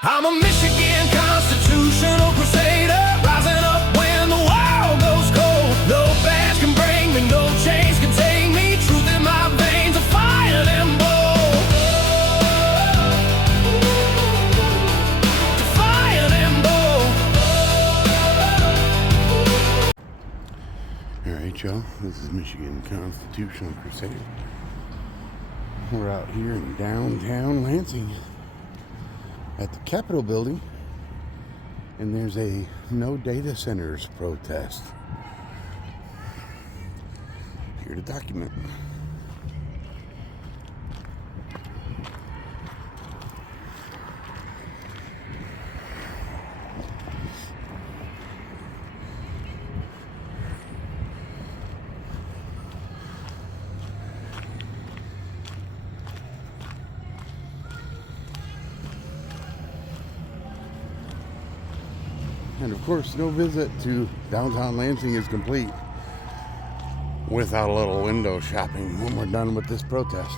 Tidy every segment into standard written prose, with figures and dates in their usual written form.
I'm a Michigan constitutional crusader, rising up when the world goes cold. No badge can bring me, no chains can take me. Truth in my veins, a fire and bold. To fire and bold. Alright, y'all, this is Michigan Constitutional Crusader. We're out here in downtown Lansing at the Capitol building, and there's a no data centers protest. Here to document. And of course, no visit to downtown Lansing is complete without a little window shopping when we're done with this protest.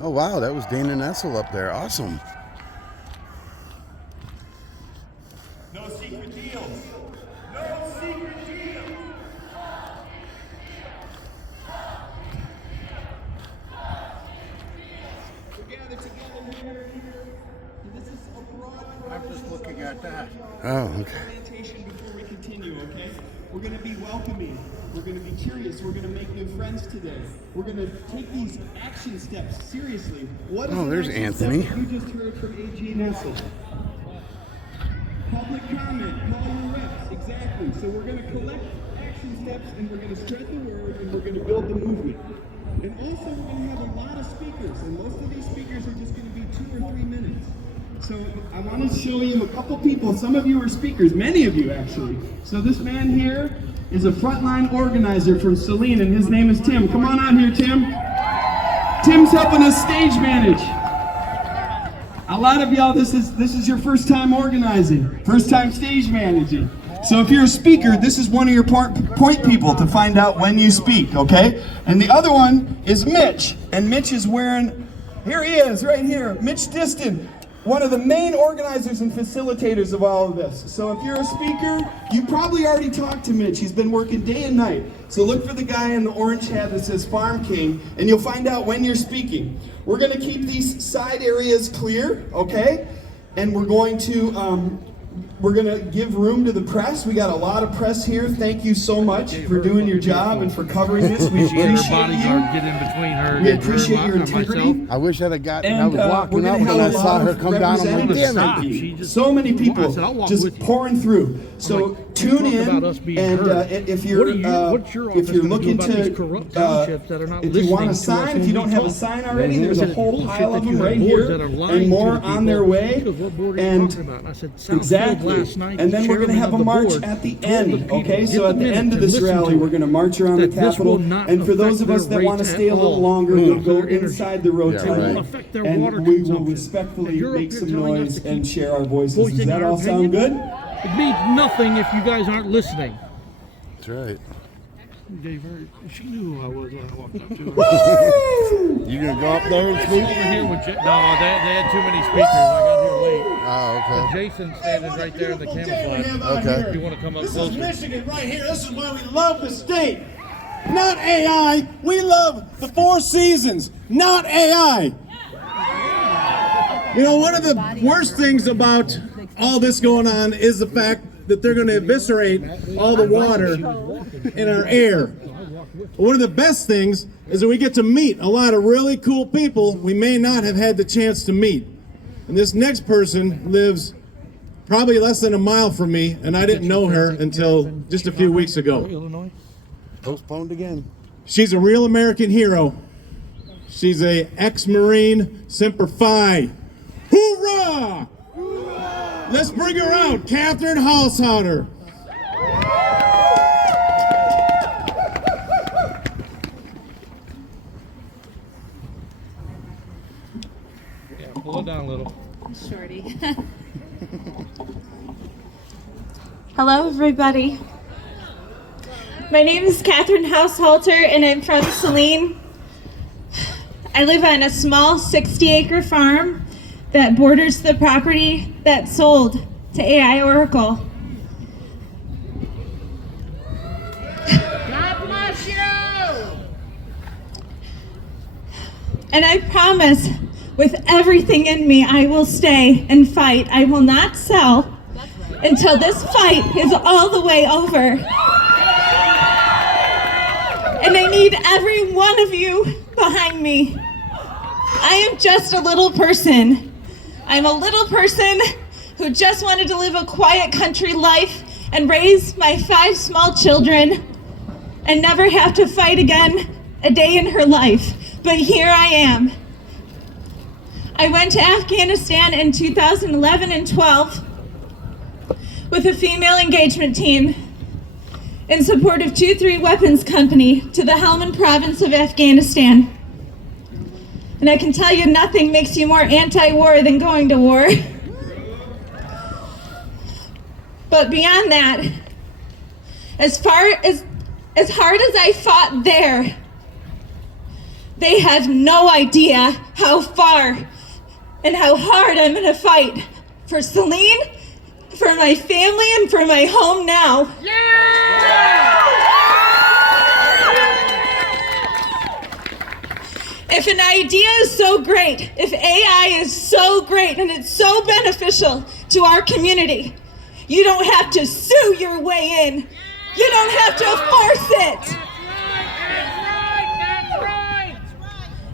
Oh wow, that was Dana Nessel up there. Awesome. No secret deals. No secret deals. We're gathered together here. This is a broad. I'm just looking at that. Oh, okay. Orientation before we continue, okay? We're going to be welcoming. We're going to be curious. We're going to make new friends today. We're going to take these action steps seriously. What is there's the action Anthony. step you just heard from A.G. Nessel? Public comment, call your reps, exactly. So we're going to collect action steps and we're going to spread the word and we're going to build the movement. And also we're going to have a lot of speakers, and most of these speakers are just going to be 2 or 3 minutes. So I want to show you a couple people. Some of you are speakers, many of you actually. So this man here is a frontline organizer from Saline, and his name is Tim. Come on out here, Tim. Tim's helping us stage manage. A lot of y'all, this is your first time organizing, first time stage managing. So if you're a speaker, this is one of your point people to find out when you speak, okay? And the other one is Mitch, and Mitch is wearing, here he is, right here, Mitch Diston, one of the main organizers and facilitators of all of this. So if you're a speaker, you probably already talked to Mitch. He's been working day and night. So look for the guy in the orange hat that says Farm King, and you'll find out when you're speaking. We're gonna keep these side areas clear, okay? And we're going to, we're gonna give room to the press. We got a lot of press here. Thank you so much for doing your job and for covering this. We appreciate you. Get in between her. We appreciate your integrity. I wish I'd have gotten. I And was we're walking going up to and have I a saw lot her of come down. I'm like, representatives. damn it. She just- So many people I said, I'll walk just with you. pouring through. So like, tune talk in, about us being and heard. if you're what's your office if you're gonna do looking about these corrupt to townships that are not if you want listening a to us sign, when if you we don't have a talk? sign already, there's a Said, whole "Bullshit pile that of you them have right boards here, that are lying and more to on people." their way. She goes, "What board are you And talking about?" I said, "Southfield exactly. last night, And then the we're going to chairman have a of the march board at the told the end, people, okay? "Get So the at the minutes end of and this listen rally, to we're it." going to march around the That this Capitol. will not And for those affect of us their that want to rates stay a at little all. longer, Their we'll go energy. inside the It rotunda. won't affect their And water we will consumption. respectfully You're up make here some telling us noise to and keep share our voices. Does voicing that our all sound opinion. good? It means nothing if you guys aren't listening. That's right. Gave her, she knew who I was when I walked up to her. You gonna go up there and speak? Over here with no, they had too many speakers. I got here late. Oh, okay. Jason's standing right there in the camouflage. Okay. If you want to come up This closer. is Michigan right here. This is why we love the state. Not AI. We love the Four Seasons, not AI. You know, one of the worst things about all this going on is the fact that they're going to eviscerate all the water in our air. One of the best things is that we get to meet a lot of really cool people we may not have had the chance to meet. And this next person lives probably less than a mile from me, and I didn't know her until just a few weeks ago. Illinois. Postponed again. She's a real American hero. She's a ex-Marine Semper Fi. Hoorah! Let's bring her out, Catherine Halshauter. Hello, everybody. My name is Catherine Haushalter, and I'm from Saline. I live on a small 60-acre farm that borders the property that sold to AI Oracle. God bless you! And I promise, with everything in me, I will stay and fight. I will not sell until this fight is all the way over. And I need every one of you behind me. I am just a little person. I'm a little person who just wanted to live a quiet country life and raise my 5 small children and never have to fight again a day in her life. But here I am. I went to Afghanistan in 2011 and 12 with a female engagement team in support of 2-3 Weapons Company to the Helmand province of Afghanistan. And I can tell you, nothing makes you more anti-war than going to war. But beyond that, as hard as I fought there, they have no idea how far and how hard I'm gonna fight for Saline, for my family, and for my home now. If an idea is so great, if AI is so great and it's so beneficial to our community, you don't have to sue your way in. You don't have to force it. That's right!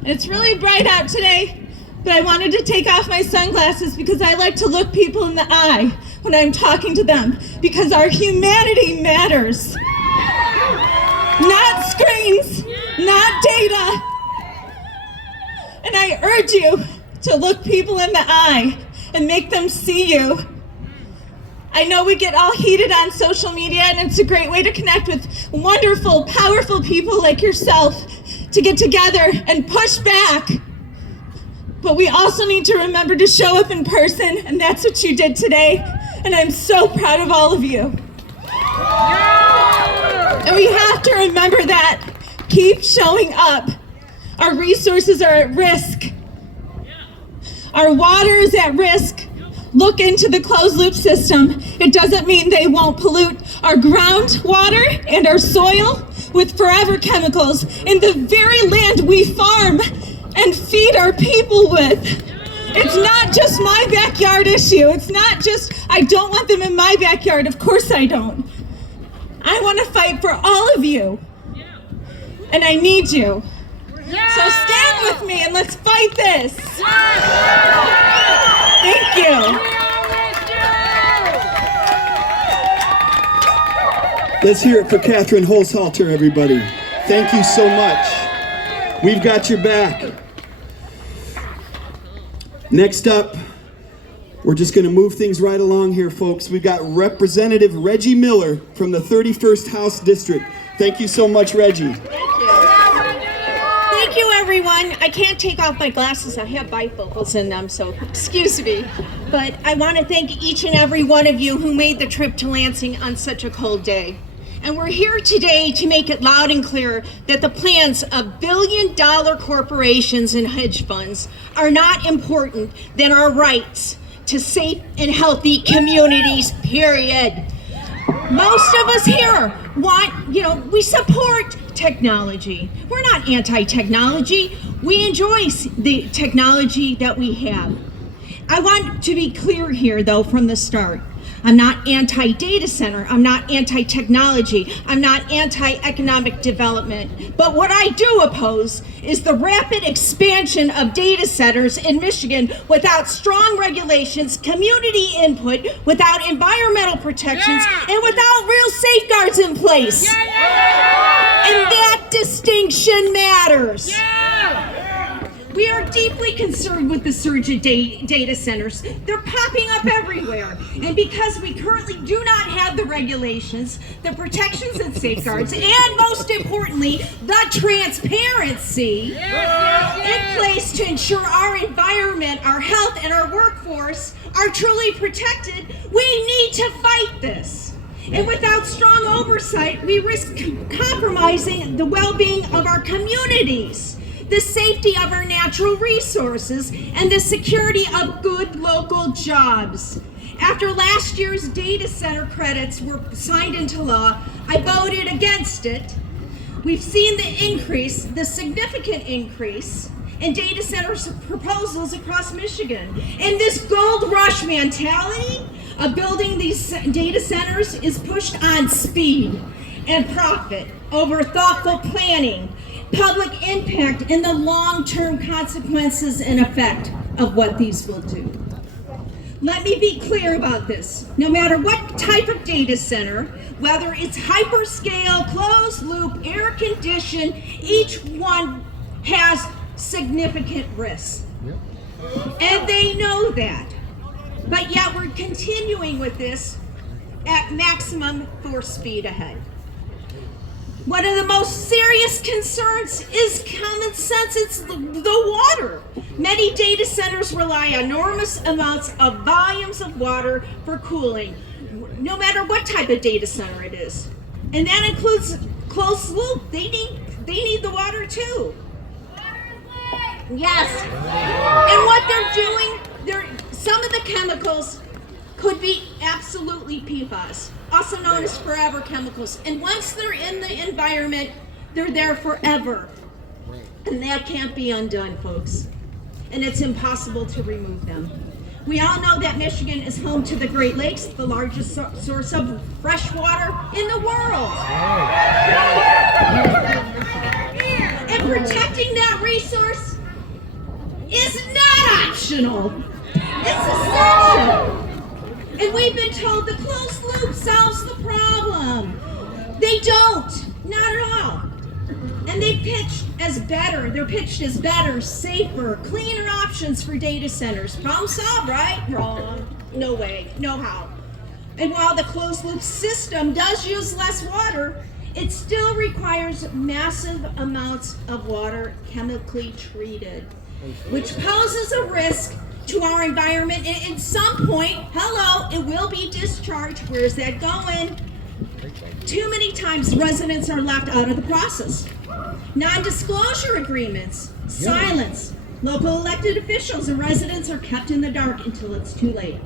And it's really bright out today, but I wanted to take off my sunglasses because I like to look people in the eye when I'm talking to them, because our humanity matters. Not screens, not data. And I urge you to look people in the eye and make them see you. I know we get all heated on social media, and it's a great way to connect with wonderful, powerful people like yourself to get together and push back. But we also need to remember to show up in person, and that's what you did today. And I'm so proud of all of you. And we have to remember that. Keep showing up. Our resources are at risk. Our water is at risk. Look into the closed loop system. It doesn't mean they won't pollute our groundwater and our soil with forever chemicals in the very land we farm and feed our people with. It's not just my backyard issue. It's not just, I don't want them in my backyard. Of course I don't. I want to fight for all of you. And I need you. So stand with me and let's fight this. Thank you. Let's hear it for Catherine Haushalter, everybody. Thank you so much. We've got your back. Next up, we're just going to move things right along here, folks. We've got Representative Reggie Miller from the 31st House District. Thank you so much, Reggie. Thank you, everyone. I can't take off my glasses. I have bifocals in them, so excuse me. But I want to thank each and every one of you who made the trip to Lansing on such a cold day. And we're here today to make it loud and clear that the plans of billion-dollar corporations and hedge funds are not important than our rights to safe and healthy communities, period. Most of us here we support technology. We're not anti-technology. We enjoy the technology that we have. I want to be clear here, though, from the start. I'm not anti-data center. I'm not anti-technology. I'm not anti-economic development. But what I do oppose is the rapid expansion of data centers in Michigan without strong regulations, community input, without environmental protections, and without real safeguards in place. And that distinction matters. We are deeply concerned with the surge of data centers. They're popping up everywhere. And because we currently do not have the regulations, the protections and safeguards, and most importantly, the transparency in place to ensure our environment, our health, and our workforce are truly protected, we need to fight this. And without strong oversight, we risk compromising the well-being of our communities, the safety of our natural resources, and the security of good local jobs. After last year's data center credits were signed into law, I voted against it. We've seen the significant increase in data center proposals across Michigan. And this gold rush mentality of building these data centers is pushed on speed and profit over thoughtful planning, public impact, and the long-term consequences and effect of what these will do. Let me be clear about this. No matter what type of data center, whether it's hyperscale, closed loop, air conditioned, each one has significant risks. And they know that. But yet we're continuing with this at maximum force speed ahead. One of the most serious concerns is common sense. It's the water. Many data centers rely on enormous amounts of volumes of water for cooling, no matter what type of data center it is. And that includes closed loop. They need the water too. Yes. And what they're doing, some of the chemicals could be absolutely PFAS, also known as forever chemicals. And once they're in the environment, they're there forever. And that can't be undone, folks. And it's impossible to remove them. We all know that Michigan is home to the Great Lakes, the largest source of fresh water in the world. And protecting that resource is not optional. It's essential. And we've been told the closed loop solves the problem. They don't, not at all. And they're pitched as better, safer, cleaner options for data centers. Problem solved, right? Wrong. No way, no how. And while the closed loop system does use less water, it still requires massive amounts of water chemically treated, which poses a risk to our environment. And at some point, it will be discharged. Where is that going? Too many times residents are left out of the process. Non-disclosure agreements, silence. Local elected officials and residents are kept in the dark until it's too late.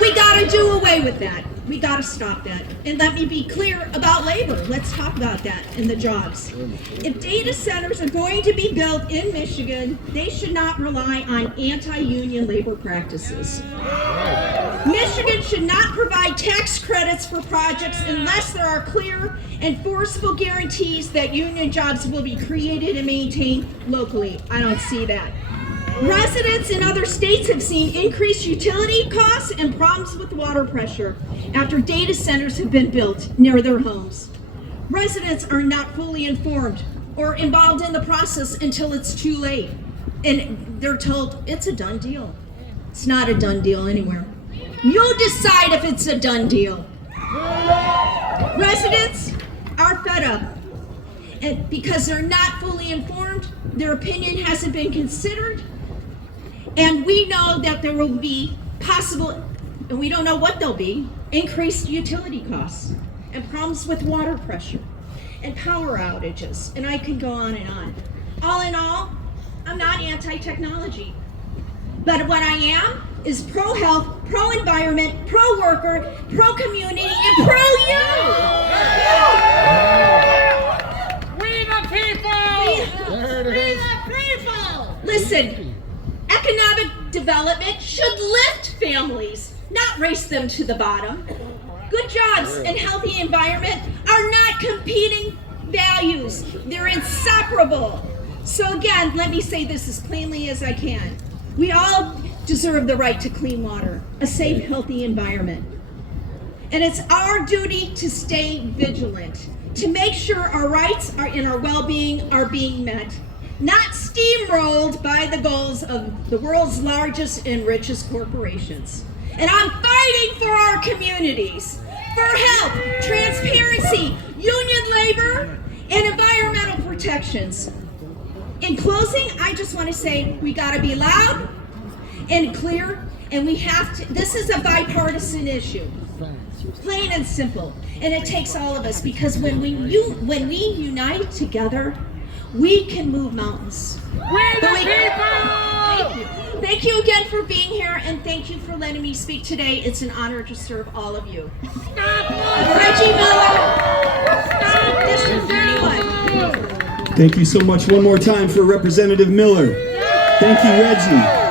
We gotta do away with that. We gotta stop that. And let me be clear about labor. Let's talk about that in the jobs. If data centers are going to be built in Michigan, they should not rely on anti-union labor practices. Michigan should not provide tax credits for projects unless there are clear, enforceable guarantees that union jobs will be created and maintained locally. I don't see that. Residents in other states have seen increased utility costs and problems with water pressure after data centers have been built near their homes. Residents are not fully informed or involved in the process until it's too late. And they're told it's a done deal. It's not a done deal anywhere. You decide if it's a done deal. Residents are fed up. And because they're not fully informed, their opinion hasn't been considered. And we know that there will be possible, and we don't know what they'll be, increased utility costs and problems with water pressure and power outages, and I can go on and on. All in all, I'm not anti-technology, but what I am is pro-health, pro-environment, pro-worker, pro-community, and pro-you! We the people! We the people! Listen, economic development should lift families, not race them to the bottom. Good jobs and healthy environment are not competing values. They're inseparable. So again, let me say this as plainly as I can. We all deserve the right to clean water, a safe, healthy environment. And it's our duty to stay vigilant, to make sure our rights and our well-being are being met, not steamrolled by the goals of the world's largest and richest corporations. And I'm fighting for our communities, for help, transparency, union labor, and environmental protections. In closing, I just want to say we got to be loud and clear, and we have to, this is a bipartisan issue, plain and simple, and it takes all of us, because when we unite together, we can move mountains. We the people! Thank you. Thank you again for being here, and thank you for letting me speak today. It's an honor to serve all of you. Stop Reggie Miller, District 31. Thank you so much one more time for Representative Miller. Thank you, Reggie.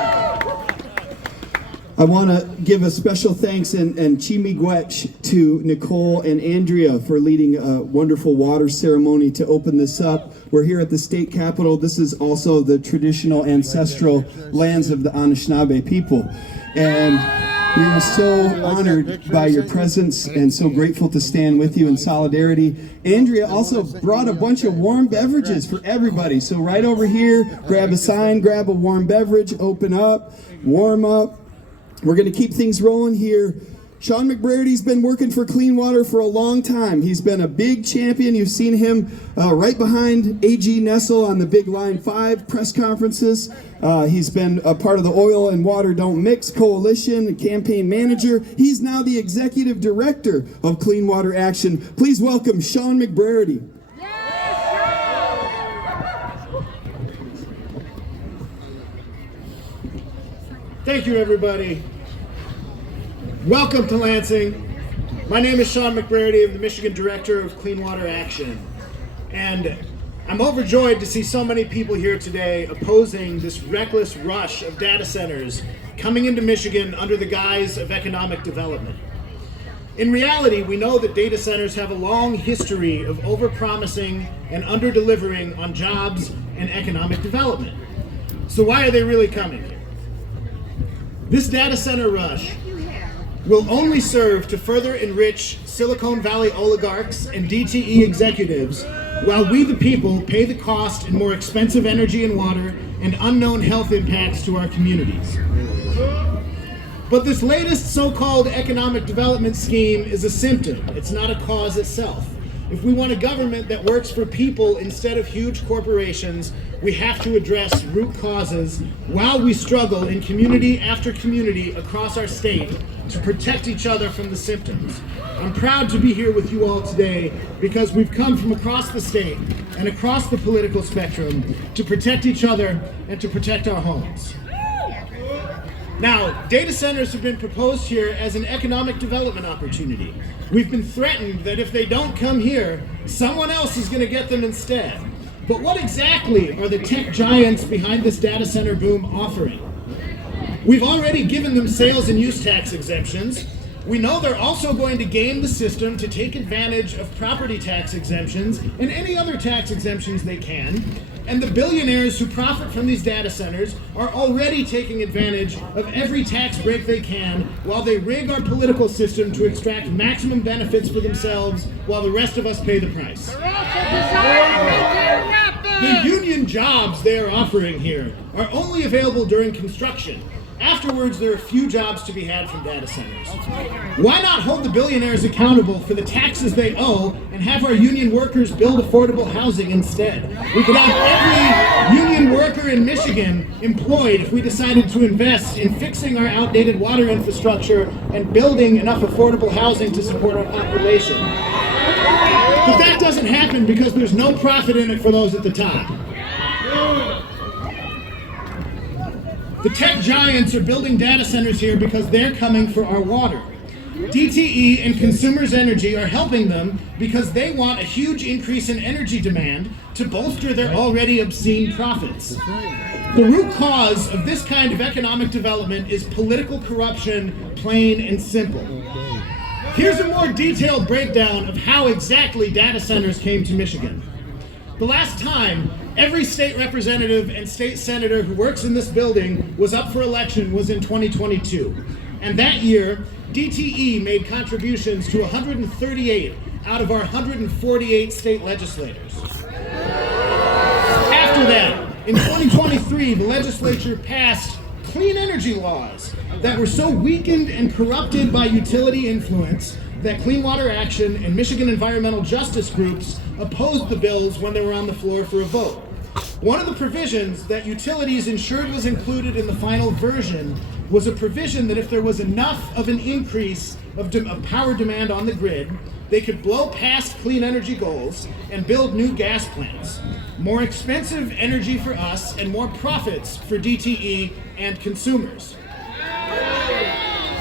I want to give a special thanks and chimiguech to Nicole and Andrea for leading a wonderful water ceremony to open this up. We're here at the state capitol. This is also the traditional ancestral lands of the Anishinaabe people. And we are so honored by your presence and so grateful to stand with you in solidarity. Andrea also brought a bunch of warm beverages for everybody. So right over here, grab a sign, grab a warm beverage, open up, warm up. We're going to keep things rolling here. Sean McBrady's been working for Clean Water for a long time. He's been a big champion. You've seen him right behind AG Nessel on the Big Line 5 press conferences. He's been a part of the Oil and Water Don't Mix Coalition, a campaign manager. He's now the executive director of Clean Water Action. Please welcome Sean McBrady. Thank you, everybody. Welcome to Lansing. My name is Sean McBrady. I'm the Michigan Director of Clean Water Action. And I'm overjoyed to see so many people here today opposing this reckless rush of data centers coming into Michigan under the guise of economic development. In reality, we know that data centers have a long history of overpromising and under-delivering on jobs and economic development. So why are they really coming here? This data center rush will only serve to further enrich Silicon Valley oligarchs and DTE executives, while we the people pay the cost in more expensive energy and water and unknown health impacts to our communities. But this latest so-called economic development scheme is a symptom. It's not a cause itself. If we want a government that works for people instead of huge corporations, we have to address root causes while we struggle in community after community across our state to protect each other from the symptoms. I'm proud to be here with you all today because we've come from across the state and across the political spectrum to protect each other and to protect our homes. Now, data centers have been proposed here as an economic development opportunity. We've been threatened that if they don't come here, someone else is going to get them instead. But what exactly are the tech giants behind this data center boom offering? We've already given them sales and use tax exemptions. We know they're also going to game the system to take advantage of property tax exemptions and any other tax exemptions they can. And the billionaires who profit from these data centers are already taking advantage of every tax break they can while they rig our political system to extract maximum benefits for themselves while the rest of us pay the price. The union jobs they are offering here are only available during construction. Afterwards, there are few jobs to be had from data centers. Why not hold the billionaires accountable for the taxes they owe and have our union workers build affordable housing instead? We could have every union worker in Michigan employed if we decided to invest in fixing our outdated water infrastructure and building enough affordable housing to support our population. But that doesn't happen because there's no profit in it for those at the top. The tech giants are building data centers here because they're coming for our water. DTE and Consumers Energy are helping them because they want a huge increase in energy demand to bolster their already obscene profits. The root cause of this kind of economic development is political corruption, plain and simple. Here's a more detailed breakdown of how exactly data centers came to Michigan. The last time every state representative and state senator who works in this building was up for election was in 2022. And that year, DTE made contributions to 138 out of our 148 state legislators. After that, In 2023, the legislature passed clean energy laws that were so weakened and corrupted by utility influence that Clean Water Action and Michigan environmental justice groups opposed the bills when they were on the floor for a vote. One of the provisions that utilities ensured was included in the final version was a provision that if there was enough of an increase of power demand on the grid, they could blow past clean energy goals and build new gas plants. More expensive energy for us and more profits for DTE and consumers.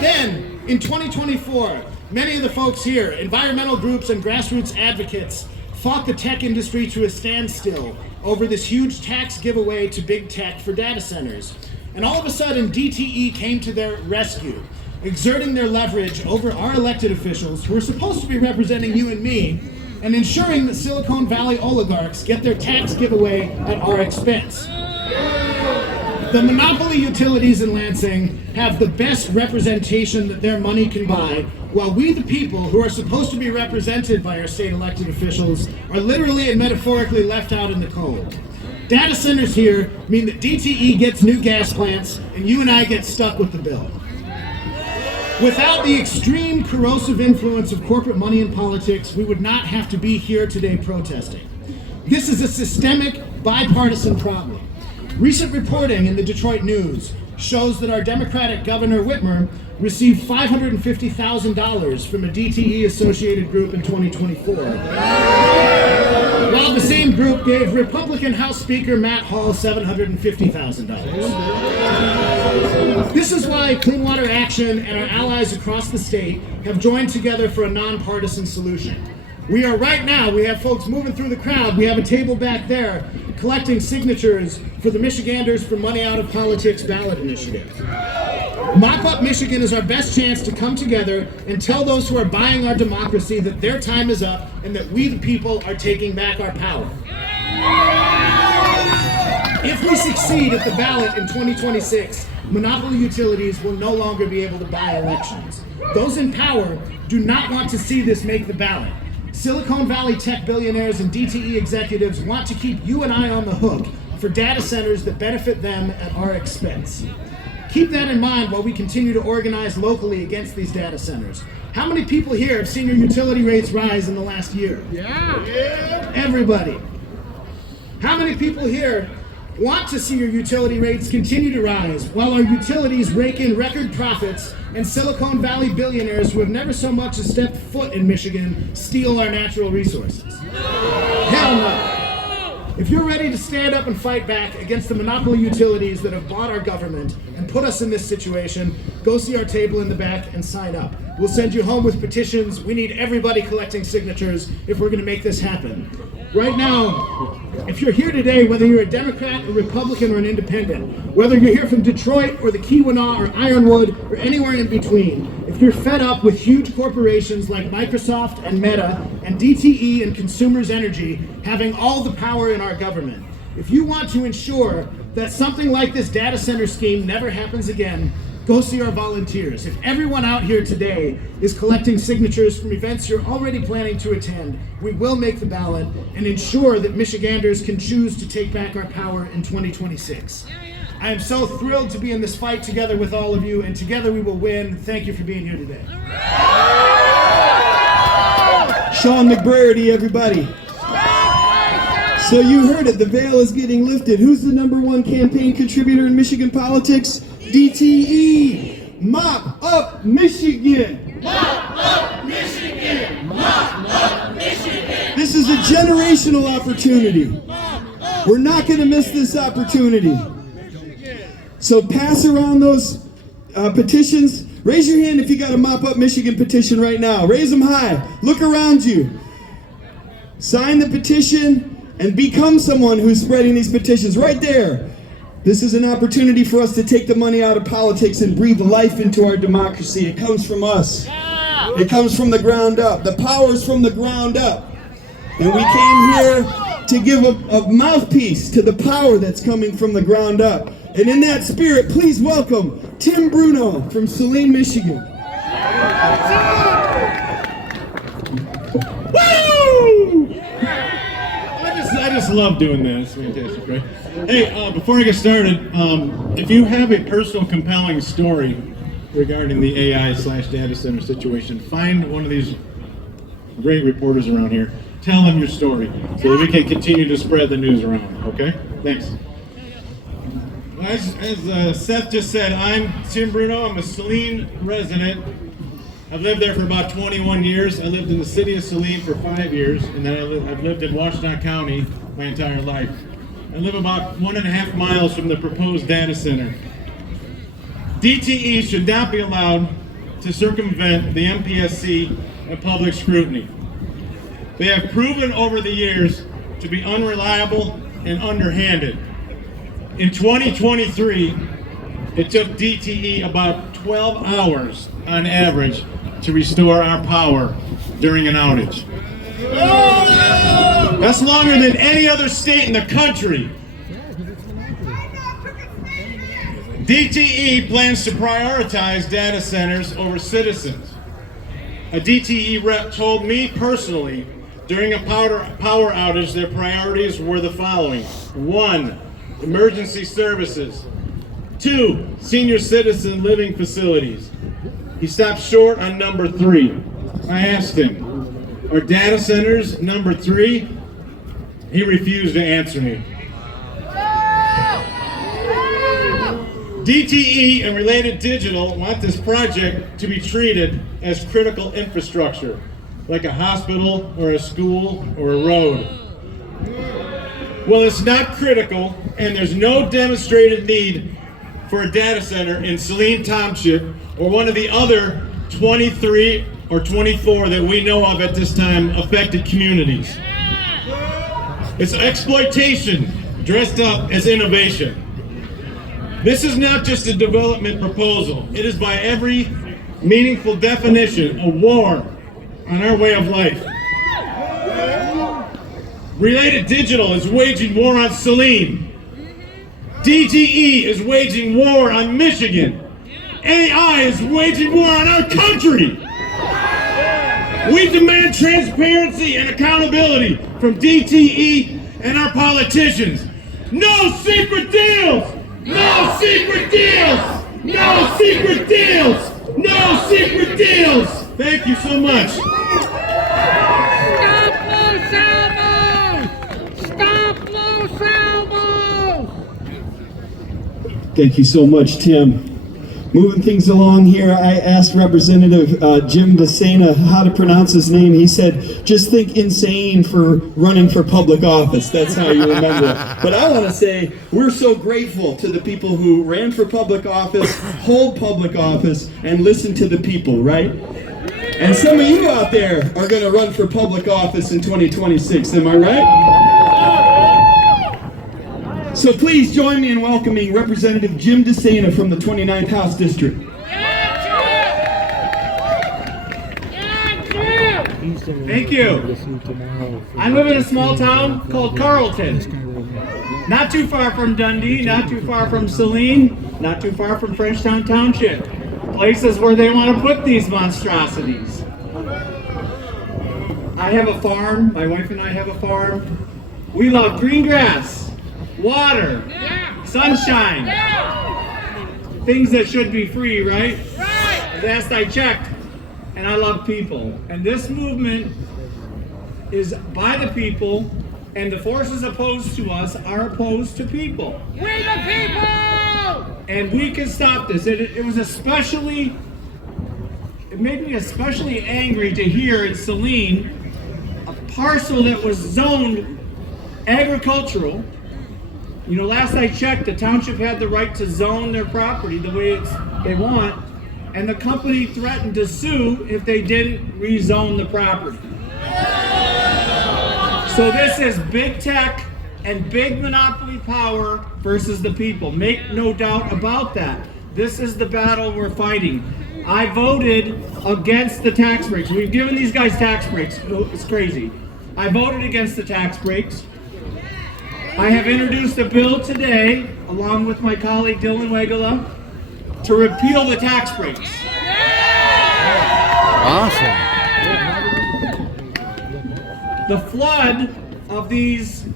Then, in 2024, many of the folks here, environmental groups and grassroots advocates, fought the tech industry to a standstill over this huge tax giveaway to big tech for data centers. And all of a sudden, DTE came to their rescue, exerting their leverage over our elected officials who are supposed to be representing you and me, and ensuring that Silicon Valley oligarchs get their tax giveaway at our expense. The monopoly utilities in Lansing have the best representation that their money can buy, while we the people who are supposed to be represented by our state elected officials are literally and metaphorically left out in the cold. Data centers here mean that DTE gets new gas plants and you and I get stuck with the bill. Without the extreme corrosive influence of corporate money in politics, we would not have to be here today protesting. This is a systemic, bipartisan problem. Recent reporting in the Detroit News shows that our Democratic Governor Whitmer received $550,000 from a DTE-associated group in 2024, while the same group gave Republican House Speaker Matt Hall $750,000. This is why Clean Water Action and our allies across the state have joined together for a nonpartisan solution. We have folks moving through the crowd. We have a table back there collecting signatures for the Michiganders for Money Out of Politics ballot initiative. Mop Up Michigan is our best chance to come together and tell those who are buying our democracy that their time is up and that we the people are taking back our power. If we succeed at the ballot in 2026, monopoly utilities will no longer be able to buy elections. Those in power do not want to see this make the ballot. Silicon Valley tech billionaires and DTE executives want to keep you and I on the hook for data centers that benefit them at our expense. Keep that in mind while we continue to organize locally against these data centers. How many people here have seen your utility rates rise in the last year? Yeah. Everybody. How many people here want to see your utility rates continue to rise while our utilities rake in record profits and Silicon Valley billionaires who have never so much as stepped foot in Michigan steal our natural resources? Hell no. If you're ready to stand up and fight back against the monopoly utilities that have bought our government and put us in this situation, go see our table in the back and sign up. We'll send you home with petitions. We need everybody collecting signatures if we're going to make this happen. Right now, if you're here today, whether you're a Democrat, a Republican, or an independent, whether you're here from Detroit or the Keweenaw or Ironwood or anywhere in between, if you're fed up with huge corporations like Microsoft and Meta and DTE and Consumers Energy having all the power in our government, if you want to ensure that something like this data center scheme never happens again, go see our volunteers. If everyone out here today is collecting signatures from events you're already planning to attend, we will make the ballot and ensure that Michiganders can choose to take back our power in 2026. I am so thrilled to be in this fight together with all of you, and together we will win. Thank you for being here today. Sean McBrady, everybody. So you heard it, the veil is getting lifted. Who's the #1 campaign contributor in Michigan politics? DTE. Mop Up Michigan. Mop Up Michigan. Mop Up Michigan. This is a generational opportunity. We're not going to miss this opportunity. So pass around those petitions. Raise your hand if you got a Mop Up Michigan petition right now. Raise them high. Look around you. Sign the petition and become someone who's spreading these petitions right there. This is an opportunity for us to take the money out of politics and breathe life into our democracy. It comes from us. It comes from the ground up. The power's from the ground up. And we came here to give a mouthpiece to the power that's coming from the ground up. And in that spirit, please welcome Tim Bruno from Saline, Michigan. Woo! I just love doing that. It's fantastic, right? Hey, before I get started, if you have a personal, compelling story regarding the AI/data center situation, find one of these great reporters around here. Tell them your story so that we can continue to spread the news around. Okay? Thanks. As Seth just said, I'm Tim Bruno. I'm a Saline resident. I've lived there for about 21 years. I lived in the city of Saline for 5 years, and then I've lived in Washtenaw County my entire life. I live about 1.5 miles from the proposed data center. DTE should not be allowed to circumvent the MPSC and public scrutiny. They have proven over the years to be unreliable and underhanded. In 2023, it took DTE about 12 hours on average to restore our power during an outage. That's longer than any other state in the country. DTE plans to prioritize data centers over citizens. A DTE rep told me personally during a power outage their priorities were the following. 1, emergency services. 2, senior citizen living facilities. He stopped short on number 3. I asked him, are data centers number 3? He refused to answer me. DTE and Related Digital want this project to be treated as critical infrastructure, like a hospital or a school or a road. Well, it's not critical, and there's no demonstrated need for a data center in Saline Township or one of the other 23 or 24 that we know of at this time affected communities. It's exploitation dressed up as innovation. This is not just a development proposal. It is by every meaningful definition a war on our way of life. Related Digital is waging war on Saline. DTE is waging war on Michigan. AI is waging war on our country. We demand transparency and accountability from DTE and our politicians. No secret deals! No secret deals! No secret deals! No secret deals! Thank you so much. Stop Los Alamos! Stop Los Alamos! Thank you so much, Tim. Moving things along here, I asked Representative Jim DeSena how to pronounce his name. He said, just think insane for running for public office. That's how you remember it. But I want to say, we're so grateful to the people who ran for public office, hold public office, and listen to the people, right? And some of you out there are going to run for public office in 2026, am I right? So please join me in welcoming Representative Jim DeSena from the 29th House District. Thank you. I live in a small town called Carlton. Not too far from Dundee, not too far from Saline, not too far from Frenchtown Township. Places where they want to put these monstrosities. I have a farm, my wife and I have a farm. We love green grass, water, sunshine, things that should be free, right? Last I checked, and I love people. And this movement is by the people, and the forces opposed to us are opposed to people. We the people! And we can stop this. It was especially, it made me especially angry to hear in Saline, a parcel that was zoned agricultural. You know, last I checked, the township had the right to zone their property the way they want, and the company threatened to sue if they didn't rezone the property. So this is big tech and big monopoly power versus the people. Make no doubt about that. This is the battle we're fighting. I voted against the tax breaks. We've given these guys tax breaks. It's crazy. I voted against the tax breaks. I have introduced a bill today, along with my colleague Dylan Wegela, to repeal the tax breaks. Awesome. The flood of these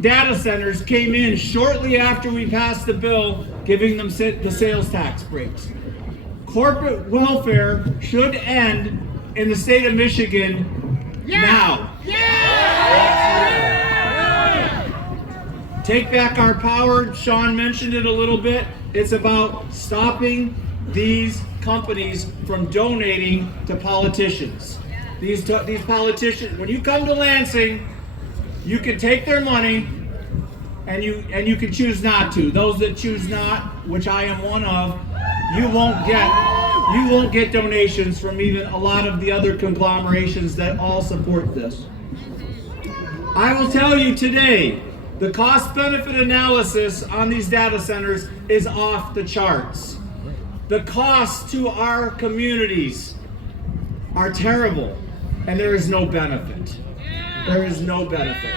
data centers came in shortly after we passed the bill giving them the sales tax breaks. Corporate welfare should end in the state of Michigan now. Take back our power. Sean mentioned it a little bit. It's about stopping these companies from donating to politicians. These politicians, when you come to Lansing, you can take their money and you can choose not to. Those that choose not, which I am one of, you won't get donations from even a lot of the other conglomerations that all support this. I will tell you today, the cost-benefit analysis on these data centers is off the charts. The costs to our communities are terrible, and there is no benefit. There is no benefit.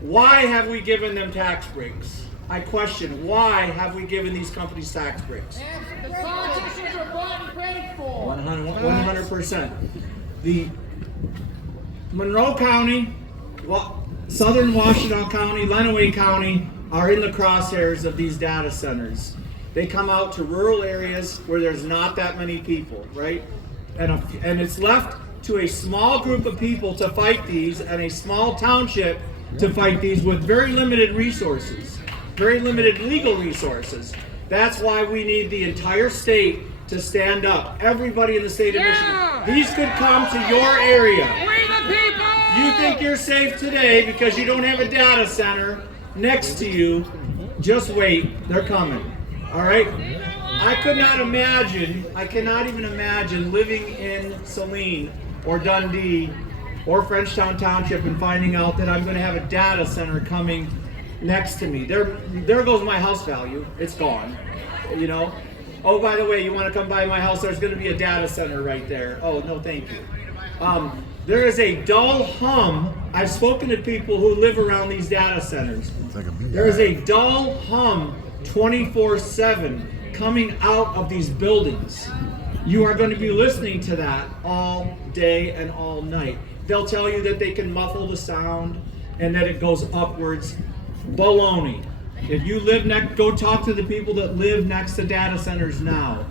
Why have we given them tax breaks? I question, why have we given these companies tax breaks? The politicians are bought and paid for. 100%. The Monroe County, Southern Washtenaw County, Lenawee County are in the crosshairs of these data centers. They come out to rural areas where there's not that many people, right? And it's left to a small group of people to fight these and a small township to fight these with very limited resources, very limited legal resources. That's why we need the entire state to stand up. Everybody in the state of Michigan. These could come to your area. We the people! You think you're safe today because you don't have a data center next to you. Just wait, they're coming. All right? I cannot even imagine living in Saline or Dundee or Frenchtown Township and finding out that I'm going to have a data center coming next to me. There goes my house value. It's gone. You know? Oh, by the way, you want to come by my house? There's going to be a data center right there. Oh, no, thank you. There is a dull hum. I've spoken to people who live around these data centers. There is a dull hum 24/7 coming out of these buildings. You are going to be listening to that all day and all night. They'll tell you that they can muffle the sound and that it goes upwards. Baloney. If you live go talk to the people that live next to data centers now.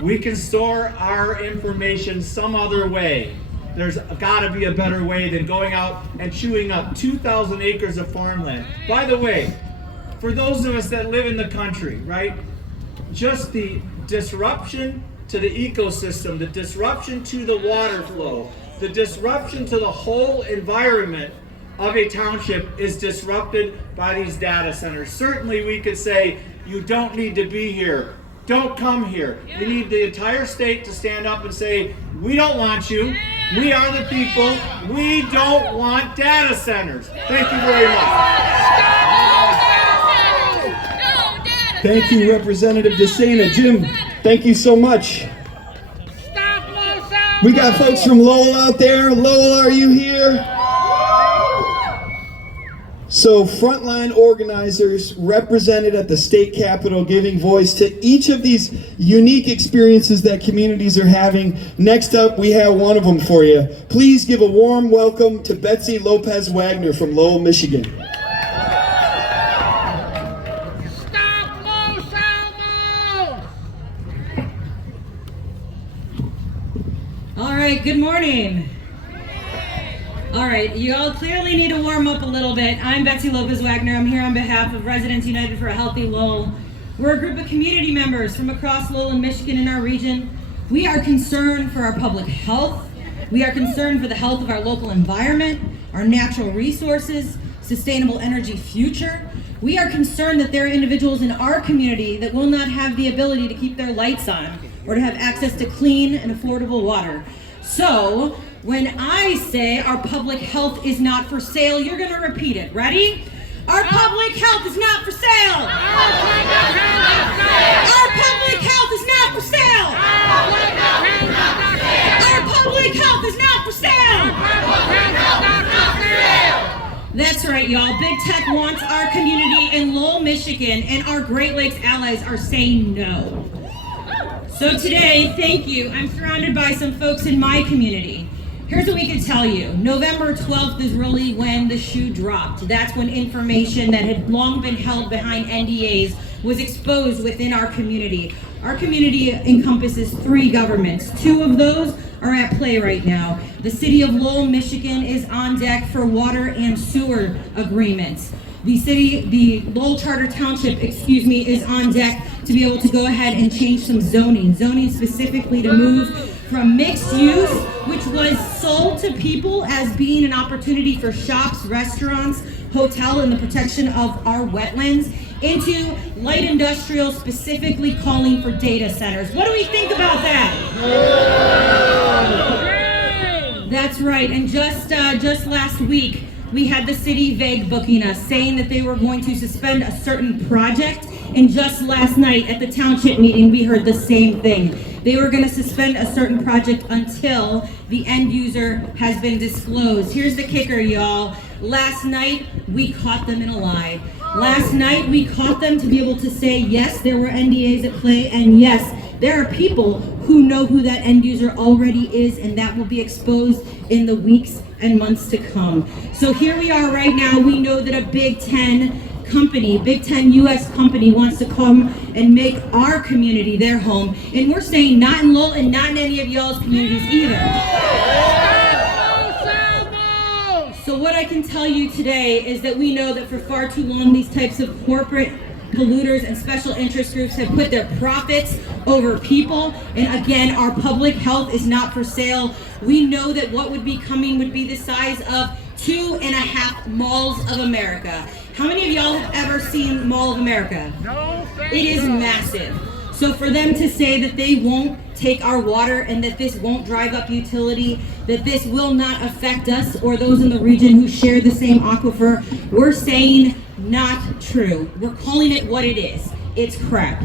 We can store our information some other way. There's got to be a better way than going out and chewing up 2,000 acres of farmland. By the way, for those of us that live in the country, right? Just the disruption to the ecosystem, the disruption to the water flow, the disruption to the whole environment of a township is disrupted by these data centers. Certainly we could say, you don't need to be here. Don't come here. We need the entire state to stand up and say, we don't want you. We are the people. We don't want data centers. Thank you very much. Thank you, Representative DeSena. Jim, thank you so much. Stop Los Alamos! We got folks from Lowell out there. Lowell, are you here? So frontline organizers represented at the state capitol giving voice to each of these unique experiences that communities are having. Next up, we have one of them for you. Please give a warm welcome to Betsy Lopez Wagner from Lowell, Michigan. Stop Los Alamos! All right, good morning. All right, you all clearly need to warm up a little bit. I'm Betsy Lopez Wagner. I'm here on behalf of Residents United for a Healthy Lowell. We're a group of community members from across Lowell and Michigan in our region. We are concerned for our public health. We are concerned for the health of our local environment, our natural resources, sustainable energy future. We are concerned that there are individuals in our community that will not have the ability to keep their lights on or to have access to clean and affordable water. So, when I say our public health is not for sale, you're going to repeat it. Ready? Our public health is not for sale. Our public health is not for sale. Our public health is not for sale. That's right, y'all. Big Tech wants our community in Lowell, Michigan, and our Great Lakes allies are saying no. So today, thank you. I'm surrounded by some folks in my community. Here's what we can tell you. November 12th is really when the shoe dropped. That's when information that had long been held behind NDAs was exposed within our community. Our community encompasses 3 governments. 2 of those are at play right now. The city of Lowell, Michigan is on deck for water and sewer agreements. The Lowell Charter Township, is on deck to be able to go ahead and change some zoning specifically to move from mixed use, which was sold to people as being an opportunity for shops, restaurants, hotel, and the protection of our wetlands, into light industrial, specifically calling for data centers. What do we think about that? That's right, and just last week, we had the city vague booking us, saying that they were going to suspend a certain project, and just last night at the township meeting, we heard the same thing. They were going to suspend a certain project until the end user has been disclosed. Here's the kicker, y'all. Last night, we caught them in a lie. Last night, we caught them to be able to say, yes, there were NDAs at play, and yes, there are people who know who that end user already is, and that will be exposed in the weeks and months to come. So here we are right now. We know that a Big Ten US company wants to come and make our community their home, and we're saying not in Lowell and not in any of y'all's communities either. So what I can tell you today is that we know that for far too long these types of corporate polluters and special interest groups have put their profits over people, and again, our public health is not for sale. We know that what would be coming would be the size of 2.5 malls of America. How many of y'all have ever seen Mall of America? No, It is massive. So for them to say that they won't take our water and that this won't drive up utility, that this will not affect us or those in the region who share the same aquifer, we're saying not true. We're calling it what it is. It's crap.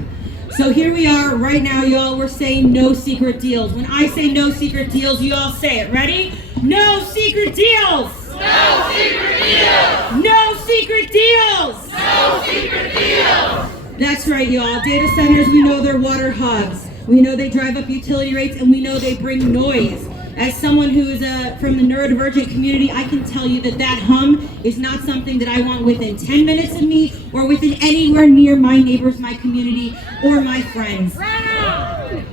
So here we are right now, y'all. We're saying no secret deals. When I say no secret deals, you all say it. Ready? No secret deals! No secret deals! No secret deals! No secret deals! That's right, y'all. Data centers, we know they're water hogs. We know they drive up utility rates, and we know they bring noise. As someone who is from the neurodivergent community, I can tell you that that hum is not something that I want within 10 minutes of me or within anywhere near my neighbors, my community, or my friends.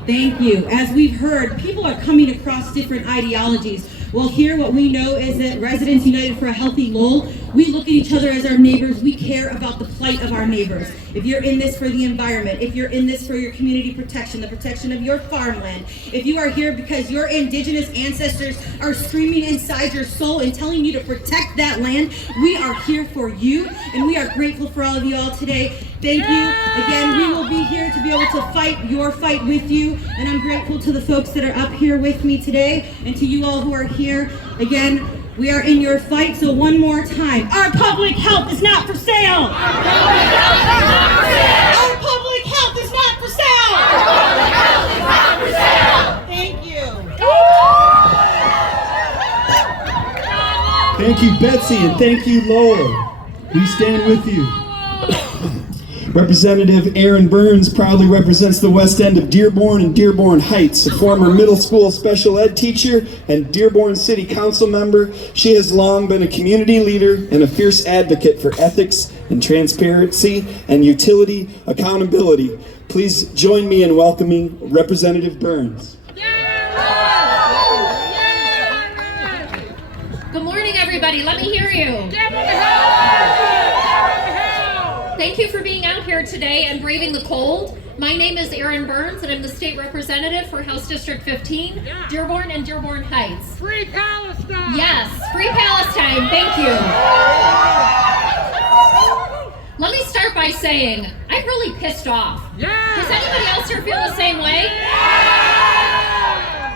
Thank you. As we've heard, people are coming across different ideologies. Well, here what we know is that Residents United for a Healthy Lowell, we look at each other as our neighbors. We care about the plight of our neighbors. If you're in this for the environment, if you're in this for your community protection, the protection of your farmland, if you are here because your indigenous ancestors are screaming inside your soul and telling you to protect that land, we are here for you, and we are grateful for all of you all today. Thank you. Again, we will be here to be able to fight your fight with you, and I'm grateful to the folks that are up here with me today, and to you all who are here. Again, we are in your fight, so one more time. Our public health is not for sale! Our public health is not for sale! Thank you. Thank you, Betsy, and thank you, Lowell. We stand with you. Representative Aaron Burns proudly represents the west end of Dearborn and Dearborn Heights, a former middle school special ed teacher and Dearborn City Council member. She has long been a community leader and a fierce advocate for ethics and transparency and utility accountability. Please join me in welcoming Representative Burns. Good morning, everybody. Let me hear you. Thank you for being out here today and braving the cold. My name is Aaron Burns, and I'm the state representative for House District 15, Dearborn and Dearborn Heights. Free Palestine! Yes, free Palestine. Thank you. Let me start by saying I'm really pissed off. Yeah! Does anybody else here feel the same way?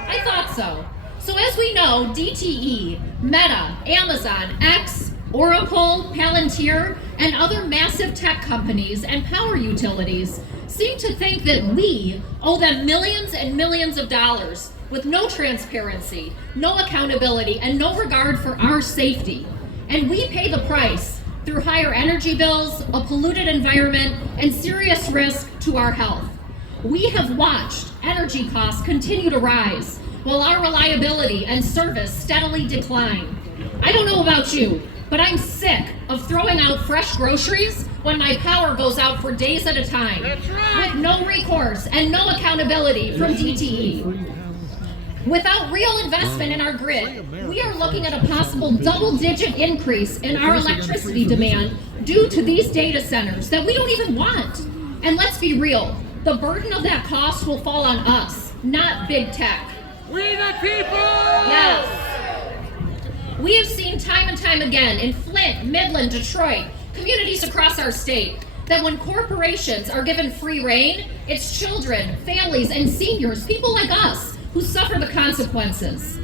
I thought so. So as we know, DTE, Meta, Amazon, X, Oracle, Palantir, and other massive tech companies and power utilities seem to think that we owe them millions and millions of dollars with no transparency, no accountability, and no regard for our safety. And we pay the price through higher energy bills, a polluted environment, and serious risk to our health. We have watched energy costs continue to rise, while our reliability and service steadily decline. I don't know about you, but I'm sick of throwing out fresh groceries when my power goes out for days at a time, with no recourse and no accountability from DTE. Without real investment in our grid, we are looking at a possible double-digit increase in our electricity demand due to these data centers that we don't even want. And let's be real, the burden of that cost will fall on us, not big tech. We the people! Yes. We have seen time and time again in Flint, Midland, Detroit, communities across our state, that when corporations are given free rein, it's children, families, and seniors, people like us, who suffer the consequences.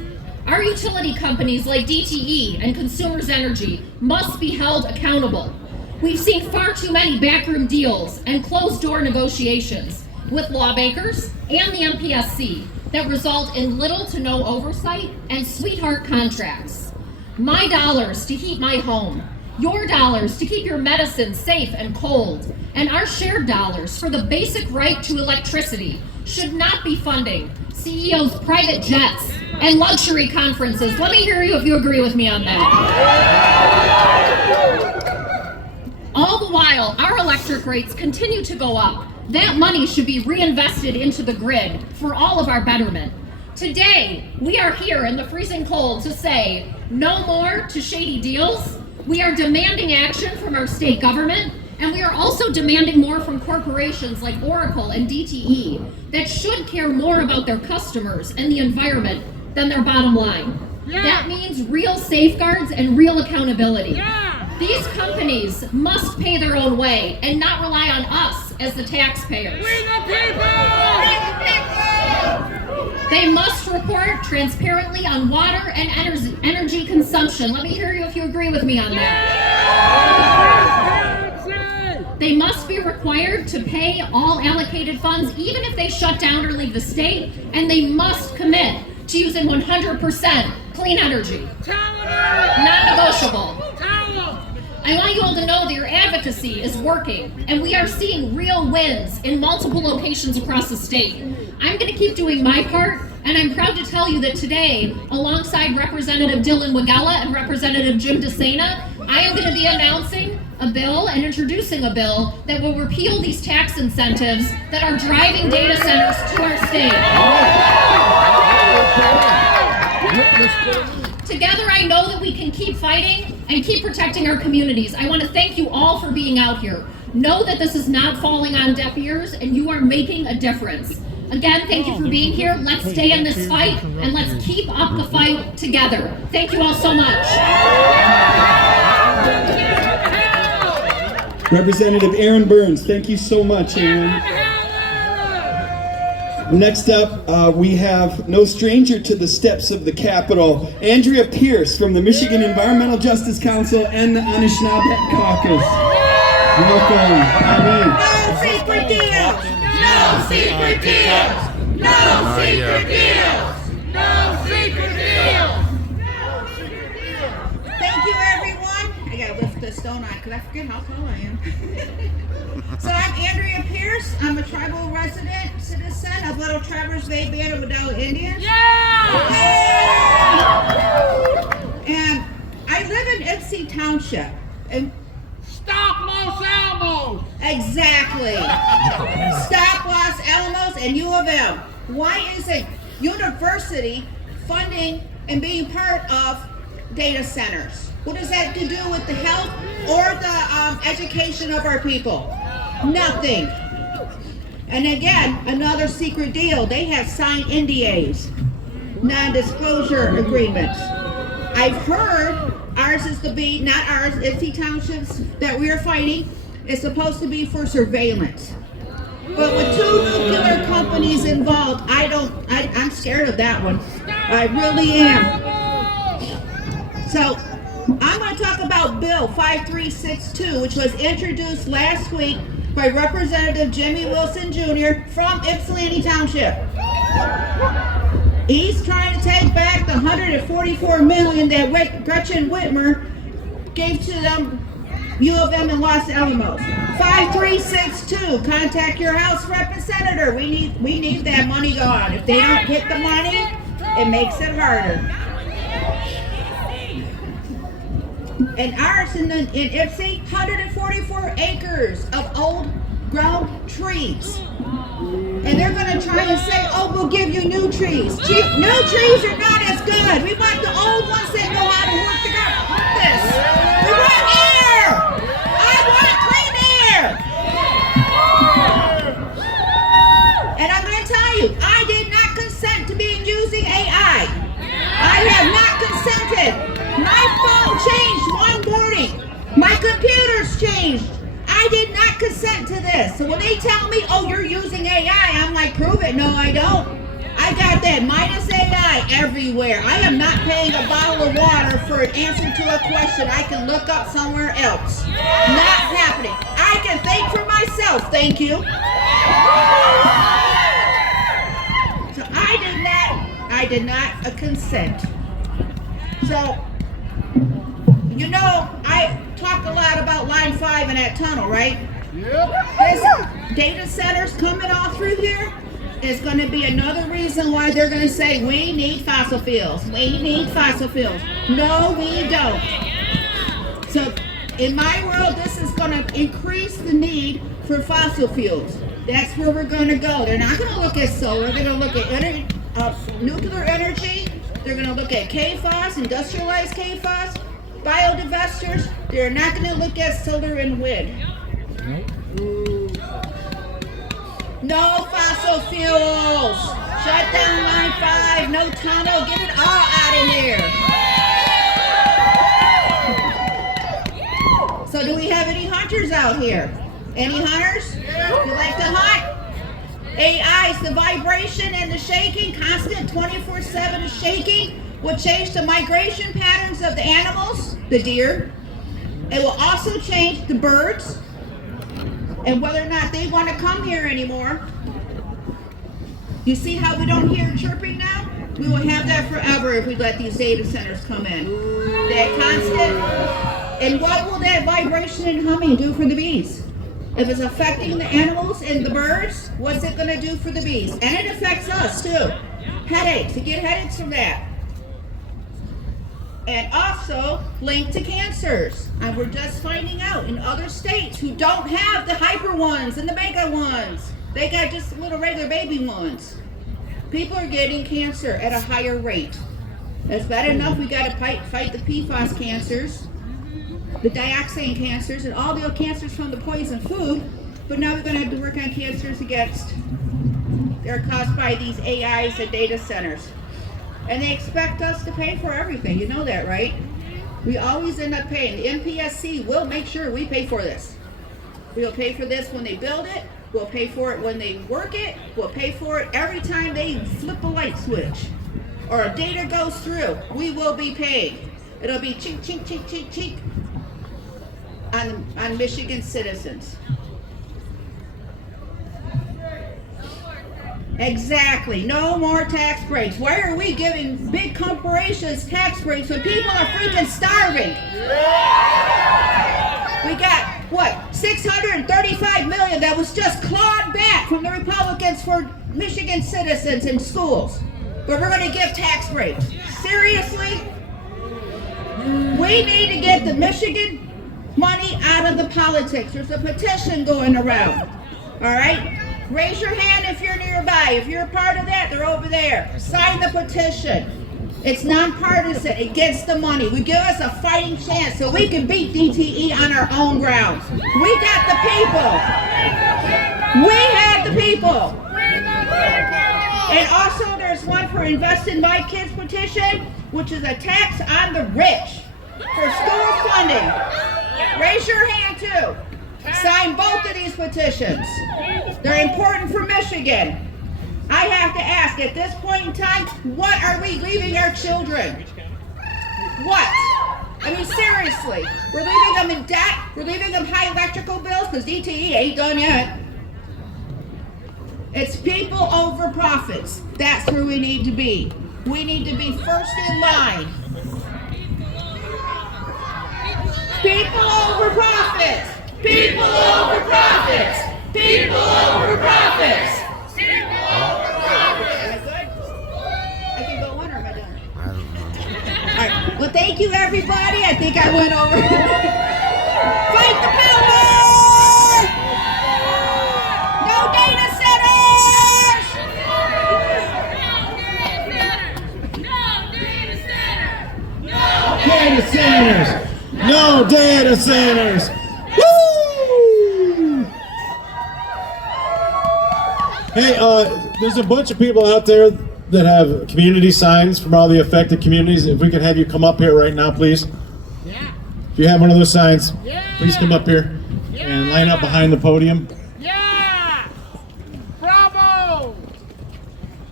Our utility companies like DTE and Consumers Energy must be held accountable. We've seen far too many backroom deals and closed-door negotiations with lawmakers and the MPSC that result in little to no oversight and sweetheart contracts. My dollars to heat my home, your dollars to keep your medicine safe and cold, and our shared dollars for the basic right to electricity should not be funding CEOs' private jets and luxury conferences. Let me hear you if you agree with me on that. All the while, our electric rates continue to go up. That money should be reinvested into the grid for all of our betterment. Today, we are here in the freezing cold to say no more to shady deals. We are demanding action from our state government, and we are also demanding more from corporations like Oracle and DTE that should care more about their customers and the environment than their bottom line. Yeah. That means real safeguards and real accountability. Yeah. These companies must pay their own way and not rely on us as the taxpayers. We the people! We the people! They must report transparently on water and energy consumption. Let me hear you if you agree with me on that. They must be required to pay all allocated funds, even if they shut down or leave the state, and they must commit to using 100% clean energy. Non-negotiable. I want you all to know that your advocacy is working, and we are seeing real wins in multiple locations across the state. I'm going to keep doing my part, and I'm proud to tell you that today, alongside Representative Dylan Wagella and Representative Jim DeSena, I am going to be announcing a bill and introducing a bill that will repeal these tax incentives that are driving data centers to our state. Together, I know that we can keep fighting and keep protecting our communities. I want to thank you all for being out here. Know that this is not falling on deaf ears, and you are making a difference. Again, thank you for being here. Let's stay in this fight, and let's keep up the fight together. Thank you all so much. Representative Aaron Burns, thank you so much, Aaron. Next up, we have no stranger to the steps of the Capitol, Andrea Pierce from the Michigan Environmental Justice Council and the Anishinaabe Caucus. Welcome. Amen. No secret deals! No secret deals! No secret deals! No secret deals! Thank you, everyone. I gotta lift the stone on because I forget how tall I am. So I'm Andrea Pierce. I'm a tribal resident citizen of Little Traverse Bay Band of Waddell Indians. Yeah! And I live in Ypsi Township. And Stop Los Alamos! exactly. Stop Los Alamos and U of M. Why isn't university funding and being part of data centers? What does that have to do with the health or the education of our people? Nothing. And again, another secret deal. They have signed NDAs, non-disclosure agreements. I've heard ours is to be, not ours, Ypsi Townships that we are fighting, is supposed to be for surveillance. But with 2 nuclear companies involved, I'm scared of that one. I really am. So, I'm going to talk about Bill 5362, which was introduced last week by Representative Jimmy Wilson Jr. from Ypsilanti Township. He's trying to take back the $144 million that Gretchen Whitmer gave to them U of M in Los Alamos. 5362, contact your House rep and senator. We need that money gone. If they don't get the money, It makes it harder. And ours in Ipsy, 144 acres of old grown trees. And they're going to try and say, oh, we'll give you new trees. New trees are not as good. We want the old ones that know how to work the this. We want air. I want clean air. And I'm going to tell you, I did not consent to being using AI. I have not consented. My phone changed one morning. My computer's changed. I did not consent to this. So when they tell me, oh, you're using AI, I'm like, prove it. No, I don't. I got that minus AI everywhere. I am not paying a bottle of water for an answer to a question I can look up somewhere else. Not happening. I can think for myself, thank you. So I did not consent. So, you know, I talk a lot about Line 5 and that tunnel, right? Yep. This data centers coming all through here is going to be another reason why they're going to say, we need fossil fuels. We need fossil fuels. No, we don't. So, in my world, this is going to increase the need for fossil fuels. That's where we're going to go. They're not going to look at solar. They're going to look at nuclear energy. They're going to look at KFOS, industrialized KFOS, biodiversers. They're not going to look at solar and wind. No fossil fuels. Shut down Line 5. No tunnel. Get it all out of here. So do we have any hunters out here? Any hunters? You like to hunt? AI's the vibration and the shaking, constant 24/7 shaking, will change the migration patterns of the animals, the deer. It will also change the birds and whether or not they want to come here anymore. You see how we don't hear chirping now? We will have that forever if we let these data centers come in. That constant. And what will that vibration and humming do for the bees? If it's affecting the animals and the birds, what's it going to do for the bees? And it affects us too. Headaches. You get headaches from that. And also linked to cancers. And we're just finding out in other states who don't have the hyper ones and the mega ones. They got just little regular baby ones. People are getting cancer at a higher rate. That's bad enough. We got to fight the PFAS cancers, the dioxin cancers, and all the cancers from the poison food. But now we're going to have to work on cancers they're caused by these AIs and data centers. And they expect us to pay for everything. You know that, right? We always end up paying. The MPSC will make sure we pay for this. We'll pay for this when they build it. We'll pay for it when they work it. We'll pay for it every time they flip a light switch or a data goes through. We will be paid. It'll be chink, chink, chink, chink, chink on Michigan citizens. Exactly. No more tax breaks. Why are we giving big corporations tax breaks when people are freaking starving? We got, what, $635 million that was just clawed back from the Republicans for Michigan citizens in schools. But we're going to give tax breaks. Seriously? We need to get the Michigan money out of the politics. There's a petition going around. All right? Raise your hand if you're nearby. If you're a part of that, they're over there. Sign the petition. It's nonpartisan. It gets the money. We give us a fighting chance so we can beat DTE on our own grounds. We got the people. We have the people. And also there's one for Invest in My Kids petition, which is a tax on the rich for school funding. Raise your hand too. Sign both of these petitions. They're important for Michigan. I have to ask, at this point in time, what are we leaving our children? What? I mean, seriously. We're leaving them in debt. We're leaving them high electrical bills because DTE ain't done yet. It's people over profits. That's where we need to be. We need to be first in line. People over profits. People over profits. People over profits. I can go on Well, thank you, everybody. I think I went over. Fight the power! No data centers! No data centers! Woo! Hey, there's a bunch of people out there that have community signs from all the affected communities. If we could have you come up here right now, please. Yeah. If you have one of those signs, Yeah. please come up here and line up behind the podium. Yeah! Bravo!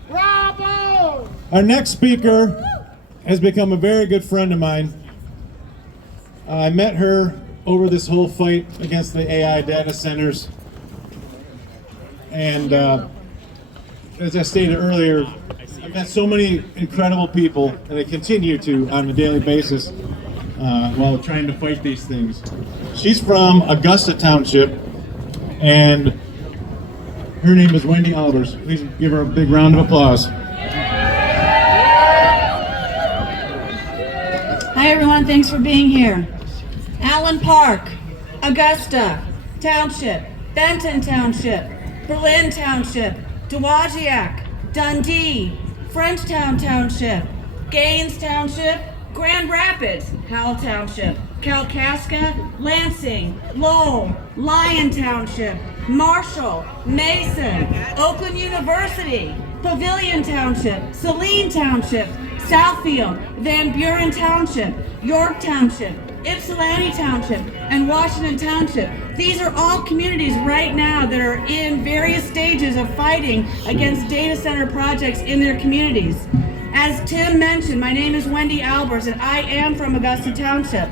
Bravo! Our next speaker has become a very good friend of mine. I met her over this whole fight against the AI data centers. And as I stated earlier, I've met so many incredible people, and I continue to on a daily basis while trying to fight these things. She's from Augusta Township, and her name is Wendy Albers. Please give her a big round of applause. Hi everyone, thanks for being here. Allen Park, Augusta Township, Benton Township, Berlin Township, Dowagiac, Dundee, Frenchtown Township, Gaines Township, Grand Rapids, Howell Township, Kalkaska, Lansing, Lowell, Lyon Township, Marshall, Mason, Oakland University, Pavilion Township, Saline Township, Southfield, Van Buren Township, York Township, Ypsilanti Township, and Washington Township. These are all communities right now that are in various stages of fighting against data center projects in their communities. As Tim mentioned, my name is Wendy Albers, and I am from Augusta Township.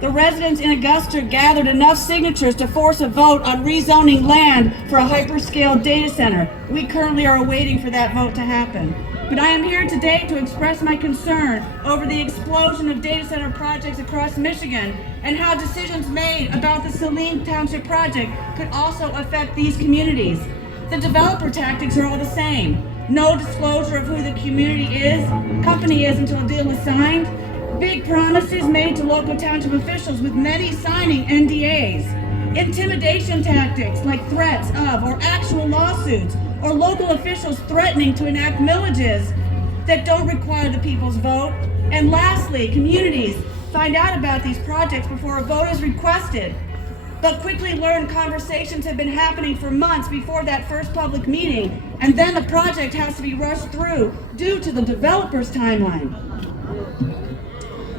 The residents in Augusta gathered enough signatures to force a vote on rezoning land for a hyperscale data center. We currently are waiting for that vote to happen. But I am here today to express my concern over the explosion of data center projects across Michigan and how decisions made about the Saline Township project could also affect these communities. The developer tactics are all the same. No disclosure of who the company is until a deal is signed. Big promises made to local township officials with many signing NDAs. Intimidation tactics like threats of or actual lawsuits, or local officials threatening to enact millages that don't require the people's vote. And lastly, communities find out about these projects before a vote is requested, but quickly learn conversations have been happening for months before that first public meeting, and then the project has to be rushed through due to the developer's timeline.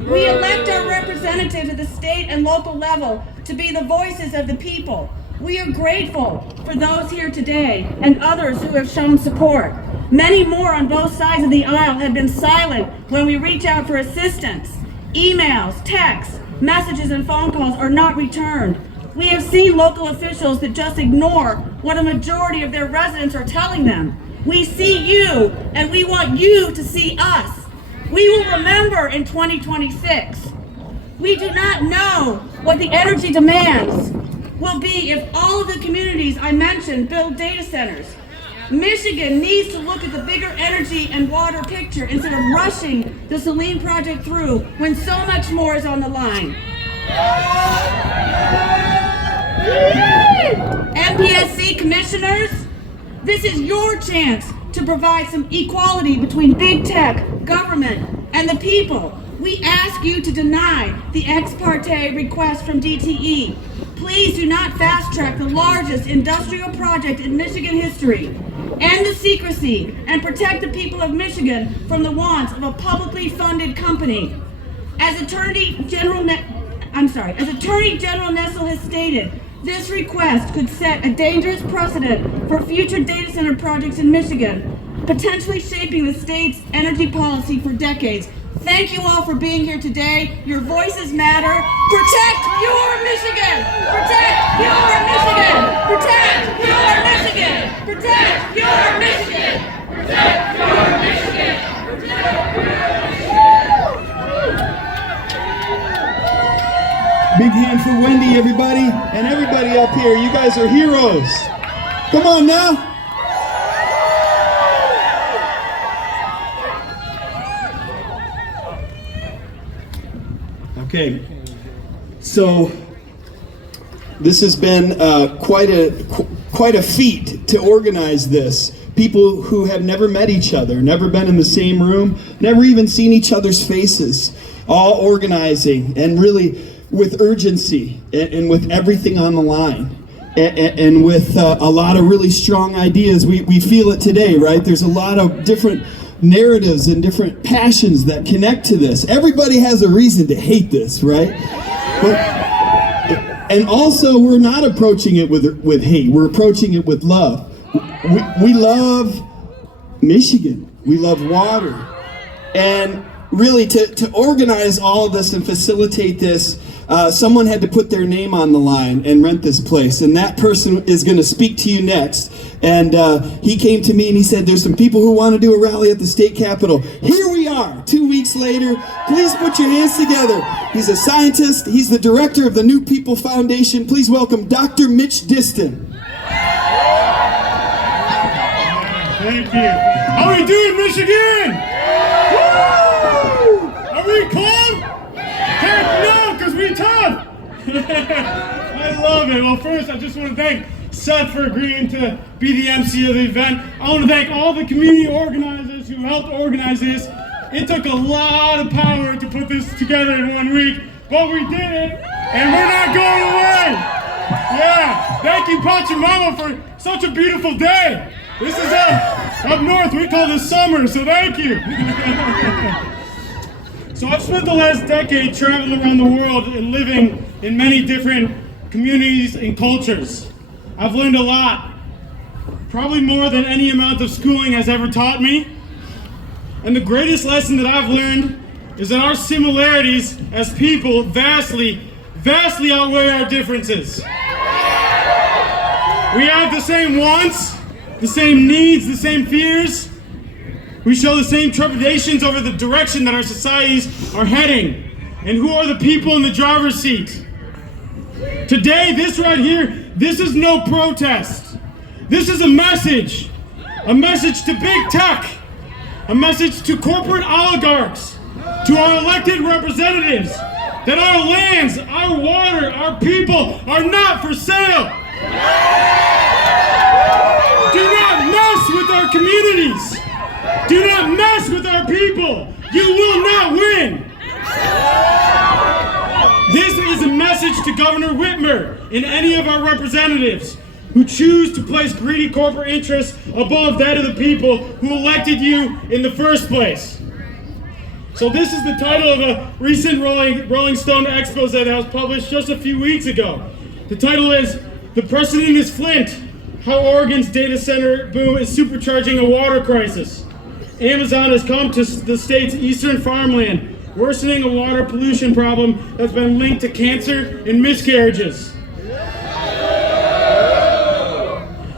We elect our representatives at the state and local level to be the voices of the people. We are grateful for those here today and others who have shown support. Many more on both sides of the aisle have been silent when we reach out for assistance. Emails, texts, messages, and phone calls are not returned. We have seen local officials that just ignore what a majority of their residents are telling them. We see you, and we want you to see us. We will remember in 2026. We do not know what the energy demands will be if all of the communities I mentioned build data centers. Michigan needs to look at the bigger energy and water picture instead of rushing the Saline project through when so much more is on the line. MPSC commissioners, this is your chance to provide some equality between big tech, government, and the people. We ask you to deny the ex parte request from DTE. Please do not fast track the largest industrial project in Michigan history. End the secrecy and protect the people of Michigan from the wants of a publicly funded company. As Attorney General Nessel has stated, this request could set a dangerous precedent for future data center projects in Michigan, potentially shaping the state's energy policy for decades. Thank you all for being here today. Your voices matter. Protect your Michigan! Protect your Michigan! Protect your Michigan! Protect your Michigan! Protect your Michigan! Big hand for Wendy, everybody, and everybody up here. You guys are heroes. Come on now. Okay, so this has been quite a feat to organize this. People who have never met each other, never been in the same room, never even seen each other's faces, all organizing and really with urgency and with everything on the line. And with a lot of really strong ideas. We feel it today, right? There's a lot of different narratives and different passions that connect to this. Everybody has a reason to hate this, right? And also, we're not approaching it with hate. We're approaching it with love. We love Michigan. We love water. And really, to organize all of this and facilitate this, someone had to put their name on the line and rent this place, and that person is going to speak to you next. And he came to me and he said, there's some people who want to do a rally at the state capitol. Here we are, 2 weeks later. Please put your hands together. He's a scientist. He's the director of the New People Foundation. Please welcome Dr. Mitch Distin. Thank you. How are we doing, Michigan? Woo! Are we cold? Heck no, because we tough. I love it. Well, first, I just want to thank Seth for agreeing to be the MC of the event. I want to thank all the community organizers who helped organize this. It took a lot of power to put this together in 1 week, but we did it, and we're not going away. Yeah, thank you, Pachamama, for such a beautiful day. This is up north, we call this summer, so thank you. So I've spent the last decade traveling around the world and living in many different communities and cultures. I've learned a lot, probably more than any amount of schooling has ever taught me. And the greatest lesson that I've learned is that our similarities as people vastly outweigh our differences. We have the same wants, the same needs, the same fears. We show the same trepidations over the direction that our societies are heading. And who are the people in the driver's seat? Today, this right here, this is no protest. This is a message to big tech, a message to corporate oligarchs, to our elected representatives, that our lands, our water, our people are not for sale. Do not mess with our communities. Do not mess with our people. You will not win. This is a message to Governor Whitmer and any of our representatives who choose to place greedy corporate interests above that of the people who elected you in the first place. So this is the title of a recent Rolling Stone expose that was published just a few weeks ago. The title is "The Precedent is Flint: How Oregon's Data Center Boom is Supercharging a Water Crisis. Amazon has come to the state's eastern farmland, worsening a water pollution problem that's been linked to cancer and miscarriages."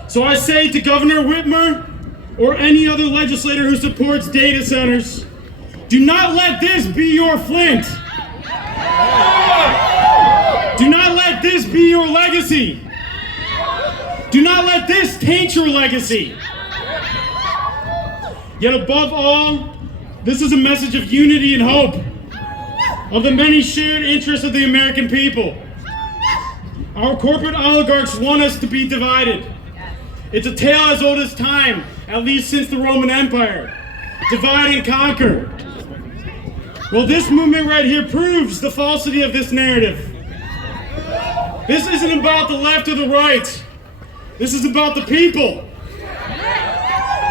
So I say to Governor Whitmer or any other legislator who supports data centers, do not let this be your Flint. Do not let this be your legacy. Do not let this taint your legacy. Yet above all, this is a message of unity and hope, of the many shared interests of the American people. Our corporate oligarchs want us to be divided. It's a tale as old as time, at least since the Roman Empire. Divide and conquer. Well, this movement right here proves the falsity of this narrative. This isn't about the left or the right. This is about the people.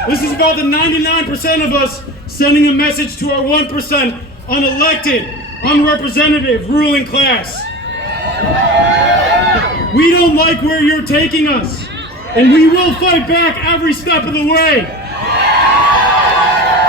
This is about the 99% of us sending a message to our 1% unelected, unrepresentative ruling class. We don't like where you're taking us, and we will fight back every step of the way.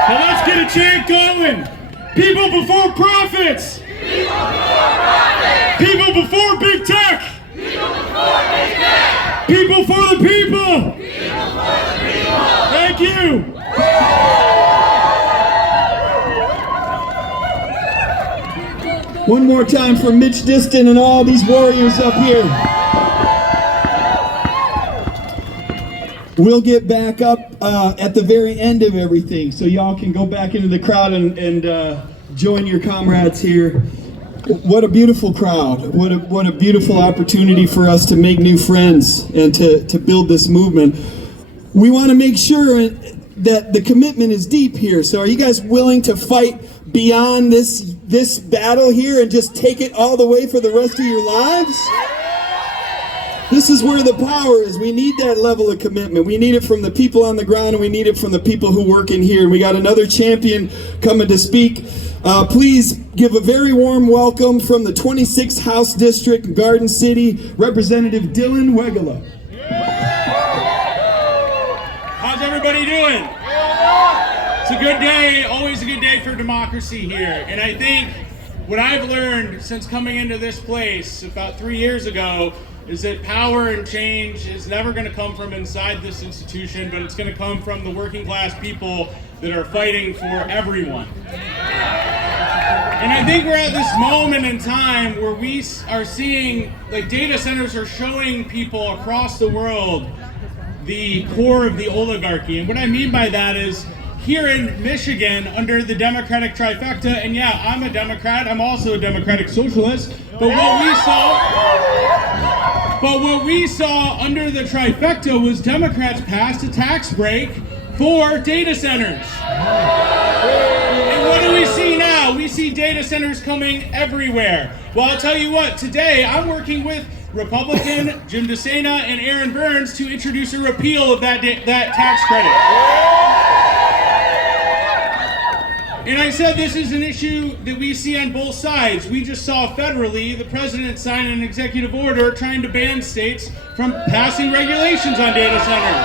Now let's get a chant going. People before profits. People before profits. People before big tech. People before big tech. People for the people. People for the people. Thank you. One more time for Mitch Distin and all these warriors up here. We'll get back up at the very end of everything, so y'all can go back into the crowd and join your comrades here. What a beautiful crowd. What a beautiful opportunity for us to make new friends and to build this movement. We want to make sure that the commitment is deep here. So are you guys willing to fight beyond this battle here and just take it all the way for the rest of your lives? This is where the power is. We need that level of commitment. We need it from the people on the ground, and we need it from the people who work in here. And we got another champion coming to speak. Please give a very warm welcome from the 26th House District, Garden City, Representative Dylan Wegela. How's everybody doing? It's a good day, always a good day for democracy here. And I think what I've learned since coming into this place about 3 years ago is that power and change is never going to come from inside this institution, but it's going to come from the working class people that are fighting for everyone. And I think we're at this moment in time where we are seeing, like, data centers are showing people across the world the core of the oligarchy. And what I mean by that is, here in Michigan, under the Democratic trifecta, and yeah, I'm a Democrat, I'm also a Democratic Socialist, but what we saw under the trifecta was Democrats passed a tax break for data centers. And what do we see now? We see data centers coming everywhere. Well, I'll tell you what, today I'm working with Republican Jim DeSena and Aaron Burns to introduce a repeal of that tax credit. And I said this is an issue that we see on both sides. We just saw federally the president sign an executive order trying to ban states from passing regulations on data centers.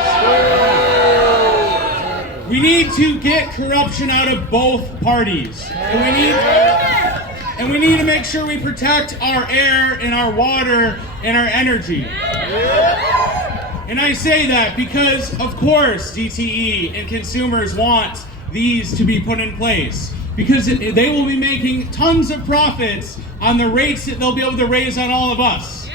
We need to get corruption out of both parties. And we need to make sure we protect our air and our water and our energy. And I say that because, of course, DTE and consumers want these to be put in place, because they will be making tons of profits on the rates that they'll be able to raise on all of us.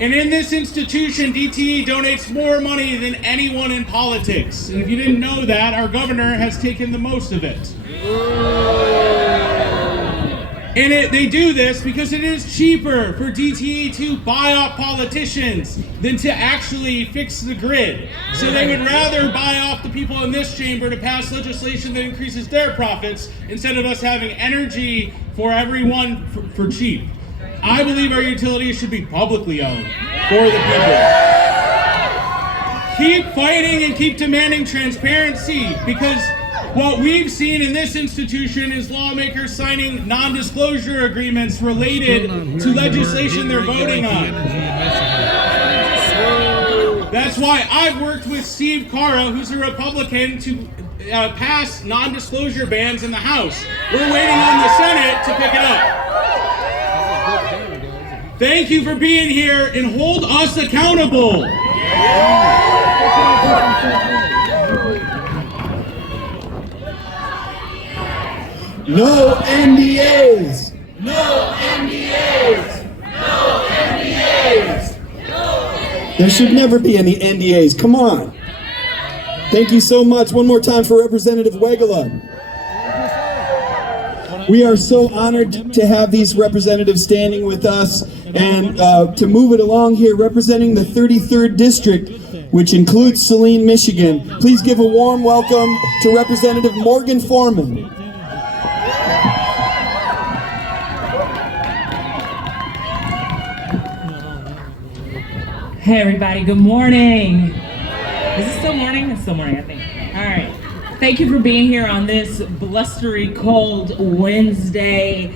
And in this institution, DTE donates more money than anyone in politics. And if you didn't know that, our governor has taken the most of it. And they do this because it is cheaper for DTE to buy off politicians than to actually fix the grid. So they would rather buy off the people in this chamber to pass legislation that increases their profits instead of us having energy for everyone for cheap. I believe our utilities should be publicly owned for the people. Keep fighting and keep demanding transparency, because what we've seen in this institution is lawmakers signing non-disclosure agreements related to legislation they're voting on. That's why I've worked with Steve Carra, who's a Republican, to pass non-disclosure bans in the House. We're waiting on the Senate to pick it up. Thank you for being here, and hold us accountable. No NDAs! No NDAs! No NDAs! There should never be any NDAs. Come on. Thank you so much. One more time for Representative Wegela. We are so honored to have these representatives standing with us, and to move it along here, representing the 33rd District, which includes Saline, Michigan. Please give a warm welcome to Representative Morgan Foreman. Hey everybody, good morning. Is it still morning? It's still morning, I think. All right. Thank you for being here on this blustery, cold Wednesday,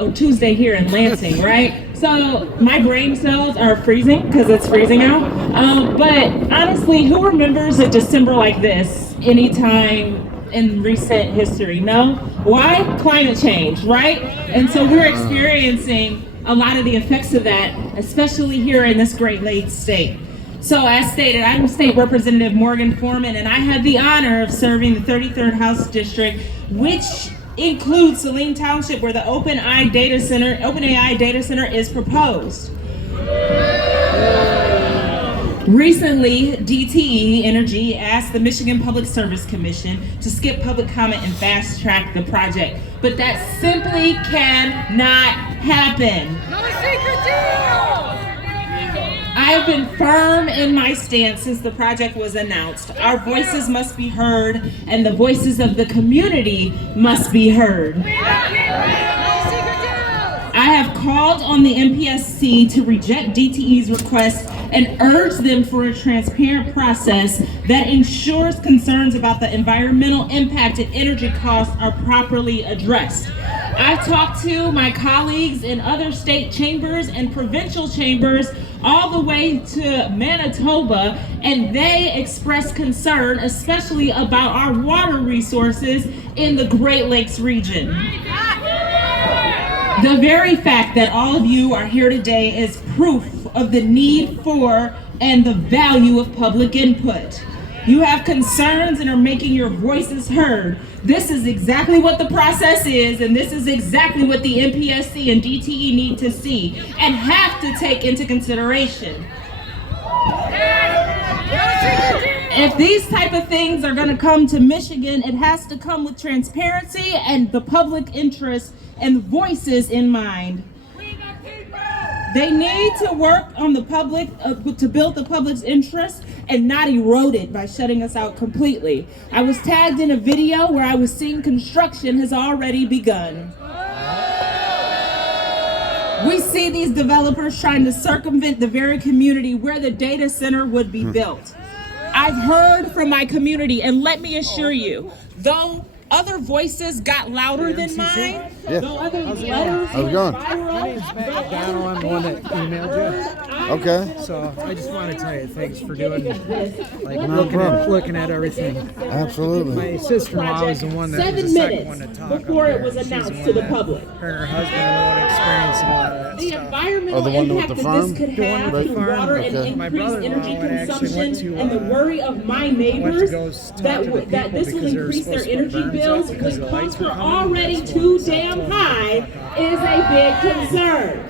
or Tuesday here in Lansing, right? So my brain cells are freezing because it's freezing out. But honestly, who remembers a December like this anytime in recent history? No? Why? Climate change, right? And so we're experiencing a lot of the effects of that, especially here in this Great Lakes state. So as stated, I'm State Representative Morgan Foreman, and I had the honor of serving the 33rd House District, which includes Saline Township, where the OpenAI data center is proposed. Recently, DTE Energy asked the Michigan Public Service Commission to skip public comment and fast track the project, but that simply cannot happen. No secret deal! I have been firm in my stance since the project was announced. Our voices must be heard, and the voices of the community must be heard. I have called on the MPSC to reject DTE's request and urge them for a transparent process that ensures concerns about the environmental impact and energy costs are properly addressed. I've talked to my colleagues in other state chambers and provincial chambers all the way to Manitoba, and they express concern, especially about our water resources in the Great Lakes region. The very fact that all of you are here today is proof of the need for and the value of public input. You have concerns and are making your voices heard. This is exactly what the process is, and this is exactly what the MPSC and DTE need to see and have to take into consideration. If these type of things are going to come to Michigan, it has to come with transparency and the public interest and voices in mind. They need to work on the public, to build the public's interest and not erode it by shutting us out completely. I was tagged in a video where I was seeing construction has already begun. We see these developers trying to circumvent the very community where the data center would be built. I've heard from my community, and let me assure you, though other voices got louder than mine, though other letters went viral, I'm the one that emailed you. Okay. So I just want to tell you thanks for doing No problem. looking at everything. Absolutely. My sister-in-law was the one that was the second one to talk before up it there. was She's the announced one to the that- public. Her and her husband would experience a lot of that The stuff. environmental the one with impact the that farm? this could The one have with the through farm? water and Okay. My increased brother-in-law energy actually went consumption to, and the worry of my neighbors that this will increase their energy bills because costs are already too damn high is a big concern.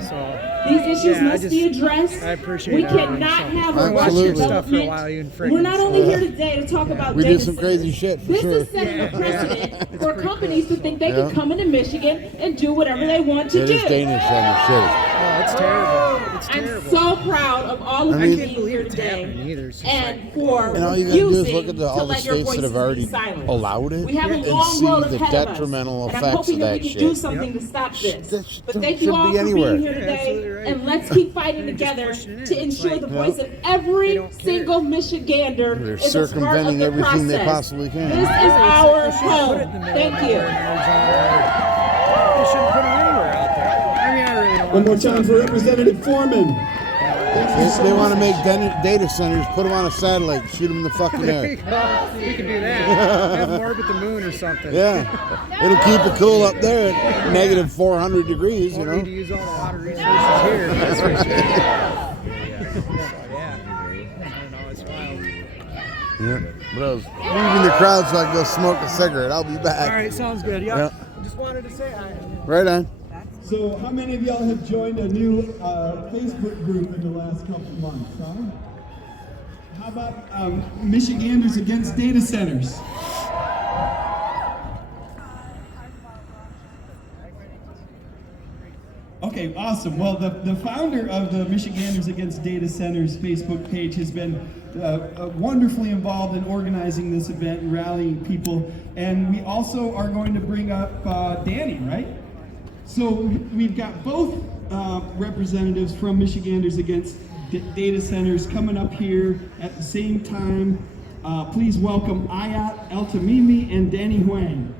These issues must be addressed. I appreciate We that. cannot have Absolutely. rush Absolutely. Stuff for a while, you development. and We're not only here today to talk about We data did some centers. crazy shit for This sure. is setting a precedent for companies to think they Yeah. can come into Michigan and do whatever they want to It do. is Danish and it's shit. Oh, it's terrible. It's I'm terrible. so proud of all of I you mean- being here today either. It's just and for And all you gotta do is refusing look at to all the let your states that have voices already be silenced. allowed it We have a and long see road the ahead of us, detrimental and I'm effects hoping of that we that can shit. do something to stop this. But thank you shouldn't all be for anywhere. being here today, and let's keep fighting together to ensure the voice of every single Michigander They're is a part of circumventing the everything they process. possibly can. This is our home. Thank you. They shouldn't put them anywhere out there. I mean, I really don't One more time for Representative Foreman. They want to make data centers, put them on a satellite, shoot them in the fucking There air. you go. We can do that. Have them orbit the moon or something. Yeah, it'll keep it cool up there at negative 400 degrees, you Don't need to know. use all the water resources here. That's for sure. Yeah, but I was leaving the crowd so I can go smoke a cigarette. I'll be back. All right, sounds good. Yeah. Just wanted to say hi. Right on. So how many of y'all have joined a new Facebook group in the last couple months, huh? How about Michiganders Against Data Centers? Okay, awesome. Well, the founder of the Michiganders Against Data Centers Facebook page has been wonderfully involved in organizing this event and rallying people. And we also are going to bring up Danny, right? So we've got both representatives from Michiganders Against Data Centers coming up here at the same time. Please welcome Ayat El-Tamimi and Danny Huang.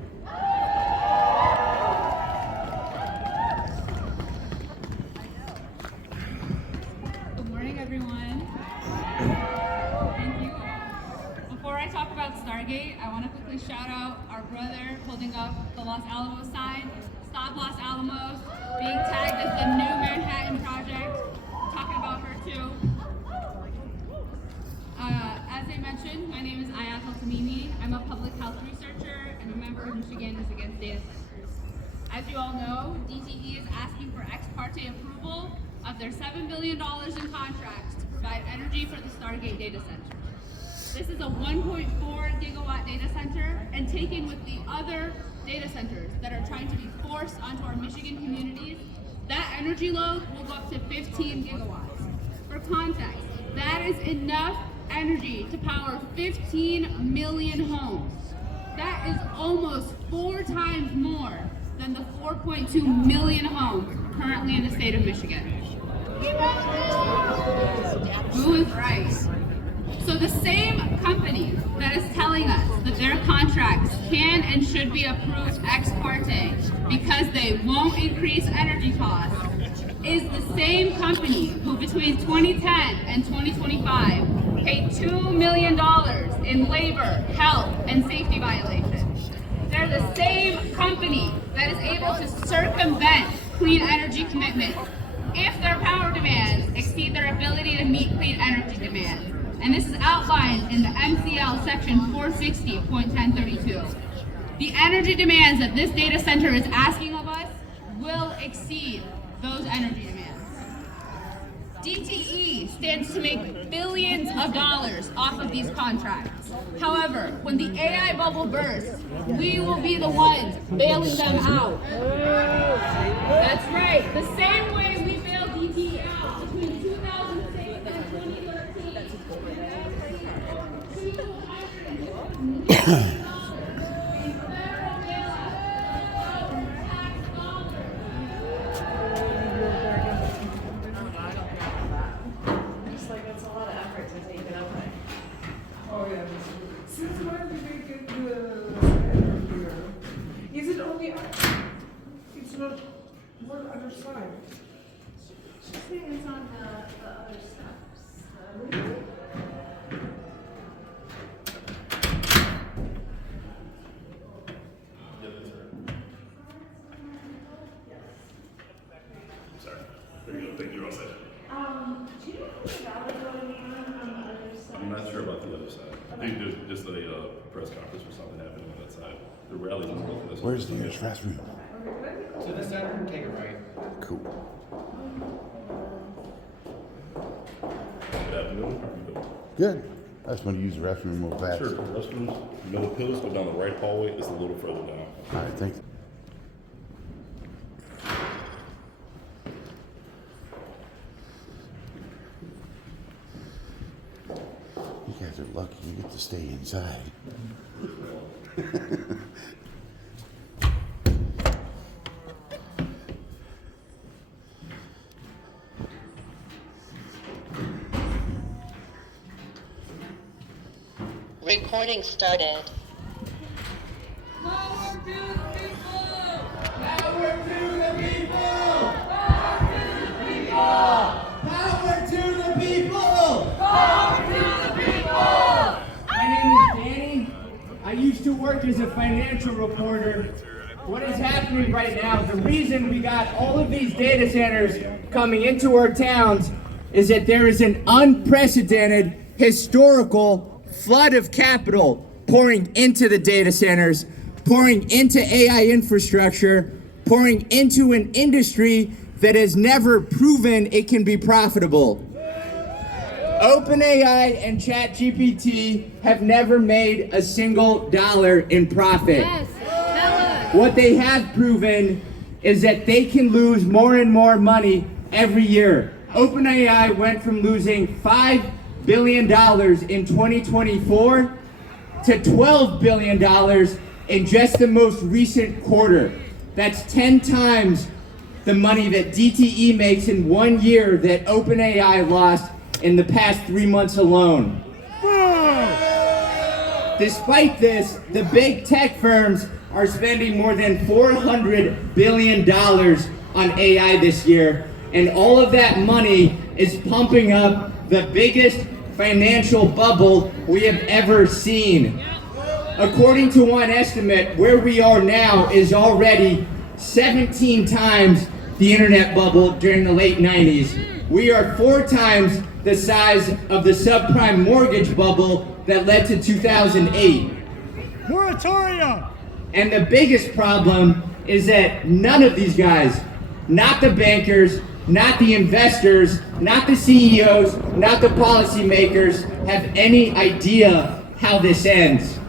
Good morning, everyone. Thank you. Before I talk about Stargate, I want to quickly shout out our brother holding up the Los Alamos sign. Stop Los Alamos, being tagged as the new Manhattan Project. Talking about her too. As I mentioned, my name is Ayat El-Tamimi. I'm a public health researcher and a member of Michiganders Against Data Centers. As you all know, DTE is asking for ex parte approval of their $7 billion in contracts to provide energy for the Stargate data center. This is a 1.4 gigawatt data center, and taken with the other data centers that are trying to be forced onto our Michigan communities, that energy load will go up to 15 gigawatts. For context, that is enough energy to power 15 million homes. That is almost 4 times more than the 4.2 million homes currently in the state of Michigan. Who is right? So the same company that is telling us that their contracts can and should be approved ex parte because they won't increase energy costs is the same company who between 2010 and 2025 paid $2 million in labor, health, and safety violations. They're the same company that is able to circumvent clean energy commitments if their power demands exceed their ability to meet clean energy demands. And this is outlined in the MCL section 460.1032. The energy demands that this data center is asking of us will exceed those energy demands. DTE stands to make billions of dollars off of these contracts. However, when the AI bubble bursts, we will be the ones bailing them out. That's right, the same way we bailed DTE out between 2006 and 2013. Is it only? It's not one other side. She's saying it's on the other steps. Sorry. There you go. Thank you, all set. Do you know what's valid going on the other side? I'm not sure about the other side. I think there's just a press conference or something happening on that side. The rally is both of this. Where's the nearest restroom? To the center, take it right. Cool. Good afternoon. How are you doing? Good. I just want to use the restroom real fast. Sure. The restrooms, you know, the pillars go down the right hallway. It's a little further down. All right, thanks. You guys are lucky you get to stay inside. Recording started. Power to the people! Power to the people! Power to the people! Power to the people! My name is Danny. I used to work as a financial reporter. What is happening right now, the reason we got all of these data centers coming into our towns is that there is an unprecedented historical flood of capital pouring into the data centers, pouring into AI infrastructure, pouring into an industry that has never proven it can be profitable. OpenAI and ChatGPT have never made a single dollar in profit. What they have proven is that they can lose more and more money every year. OpenAI went from losing $5 billion in 2024 to $12 billion in just the most recent quarter. That's 10 times the money that DTE makes in 1 year that OpenAI lost in the past 3 months alone. Despite this, the big tech firms are spending more than $400 billion on AI this year, and all of that money is pumping up the biggest financial bubble we have ever seen. According to one estimate, where we are now is already 17 times the internet bubble during the late 90s. We are 4 times the size of the subprime mortgage bubble that led to 2008. Moratoria! And the biggest problem is that none of these guys, not the bankers, not the investors, not the CEOs, not the policymakers have any idea how this ends.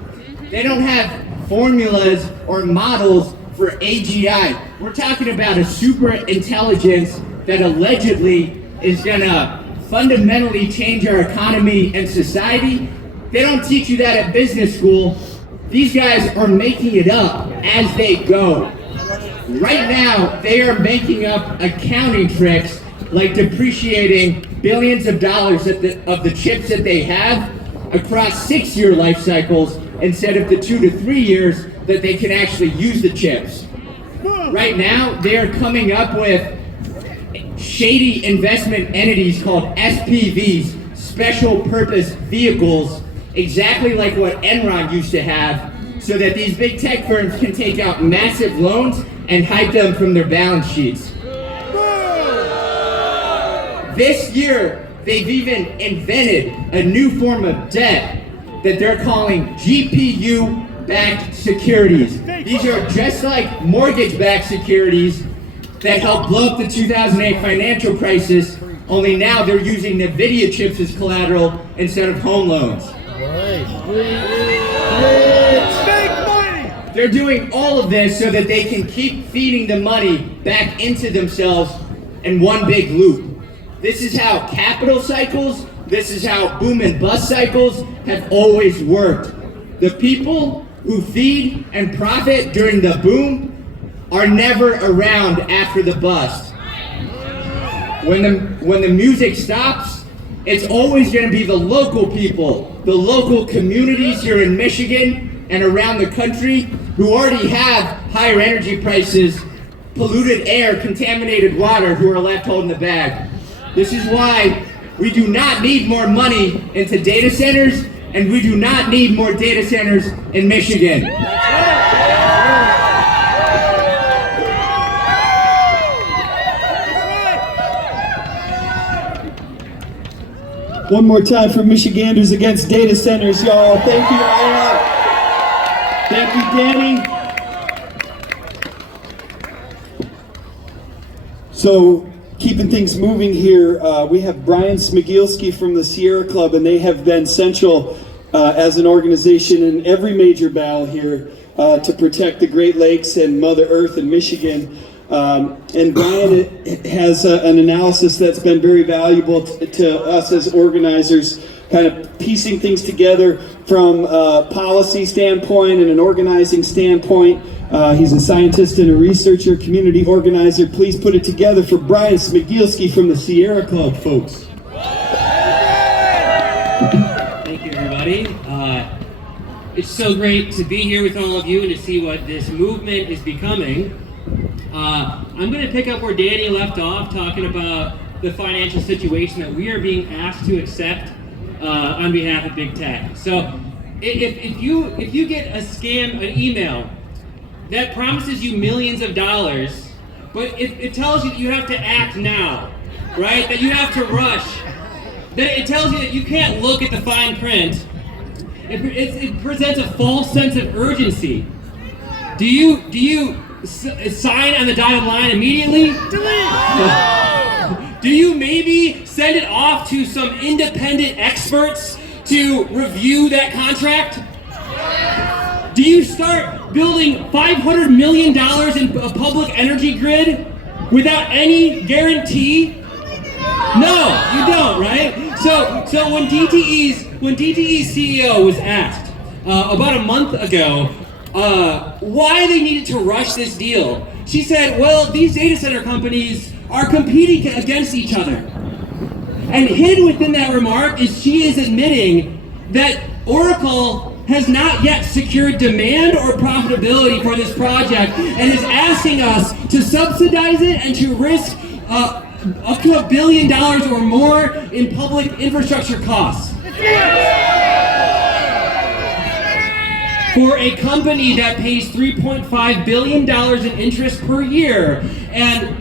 They don't have formulas or models for AGI. We're talking about a super intelligence that allegedly is gonna fundamentally change our economy and society. They don't teach you that at business school. These guys are making it up as they go. Right now, they are making up accounting tricks like depreciating billions of dollars of the chips that they have across 6-year life cycles instead of the 2 to 3 years that they can actually use the chips. Right now, they are coming up with shady investment entities called SPVs, special purpose vehicles, exactly like what Enron used to have, so that these big tech firms can take out massive loans and hide them from their balance sheets. This year, they've even invented a new form of debt that they're calling GPU-backed securities. These are just like mortgage-backed securities that helped blow up the 2008 financial crisis, only now they're using NVIDIA chips as collateral instead of home loans. They're doing all of this so that they can keep feeding the money back into themselves in one big loop. This is how capital cycles, this is how boom and bust cycles have always worked. The people who feed and profit during the boom are never around after the bust. When the music stops, it's always going to be the local people, the local communities here in Michigan and around the country who already have higher energy prices, polluted air, contaminated water, who are left holding the bag. This is why we do not need more money into data centers, and we do not need more data centers in Michigan. One more time for Michiganders Against Data Centers, y'all. Thank you, Ira. Thank you, Danny. So, keeping things moving here, we have Brian Smigielski from the Sierra Club, and they have been central as an organization in every major battle here to protect the Great Lakes and Mother Earth in Michigan. And Brian has an analysis that's been very valuable to us as organizers, kind of piecing things together from a policy standpoint and an organizing standpoint. He's a scientist and a researcher, community organizer. Please put it together for Brian Smigielski from the Sierra Club, folks. Thank you, everybody. It's so great to be here with all of you and to see what this movement is becoming. I'm going to pick up where Danny left off, talking about the financial situation that we are being asked to accept on behalf of big tech. So, if you get an email that promises you millions of dollars, but it tells you that you have to act now, right? That you have to rush. That it tells you that you can't look at the fine print. It presents a false sense of urgency. Do you sign on the dotted line immediately? Do you maybe send it off to some independent experts to review that contract? Do you start building $500 million in a public energy grid without any guarantee? No, you don't, right? So when DTE's CEO was asked about a month ago why they needed to rush this deal, she said, well, these data center companies are competing against each other. And hidden within that remark is she is admitting that Oracle has not yet secured demand or profitability for this project and is asking us to subsidize it and to risk up to $1 billion or more in public infrastructure costs. For a company that pays $3.5 billion in interest per year, and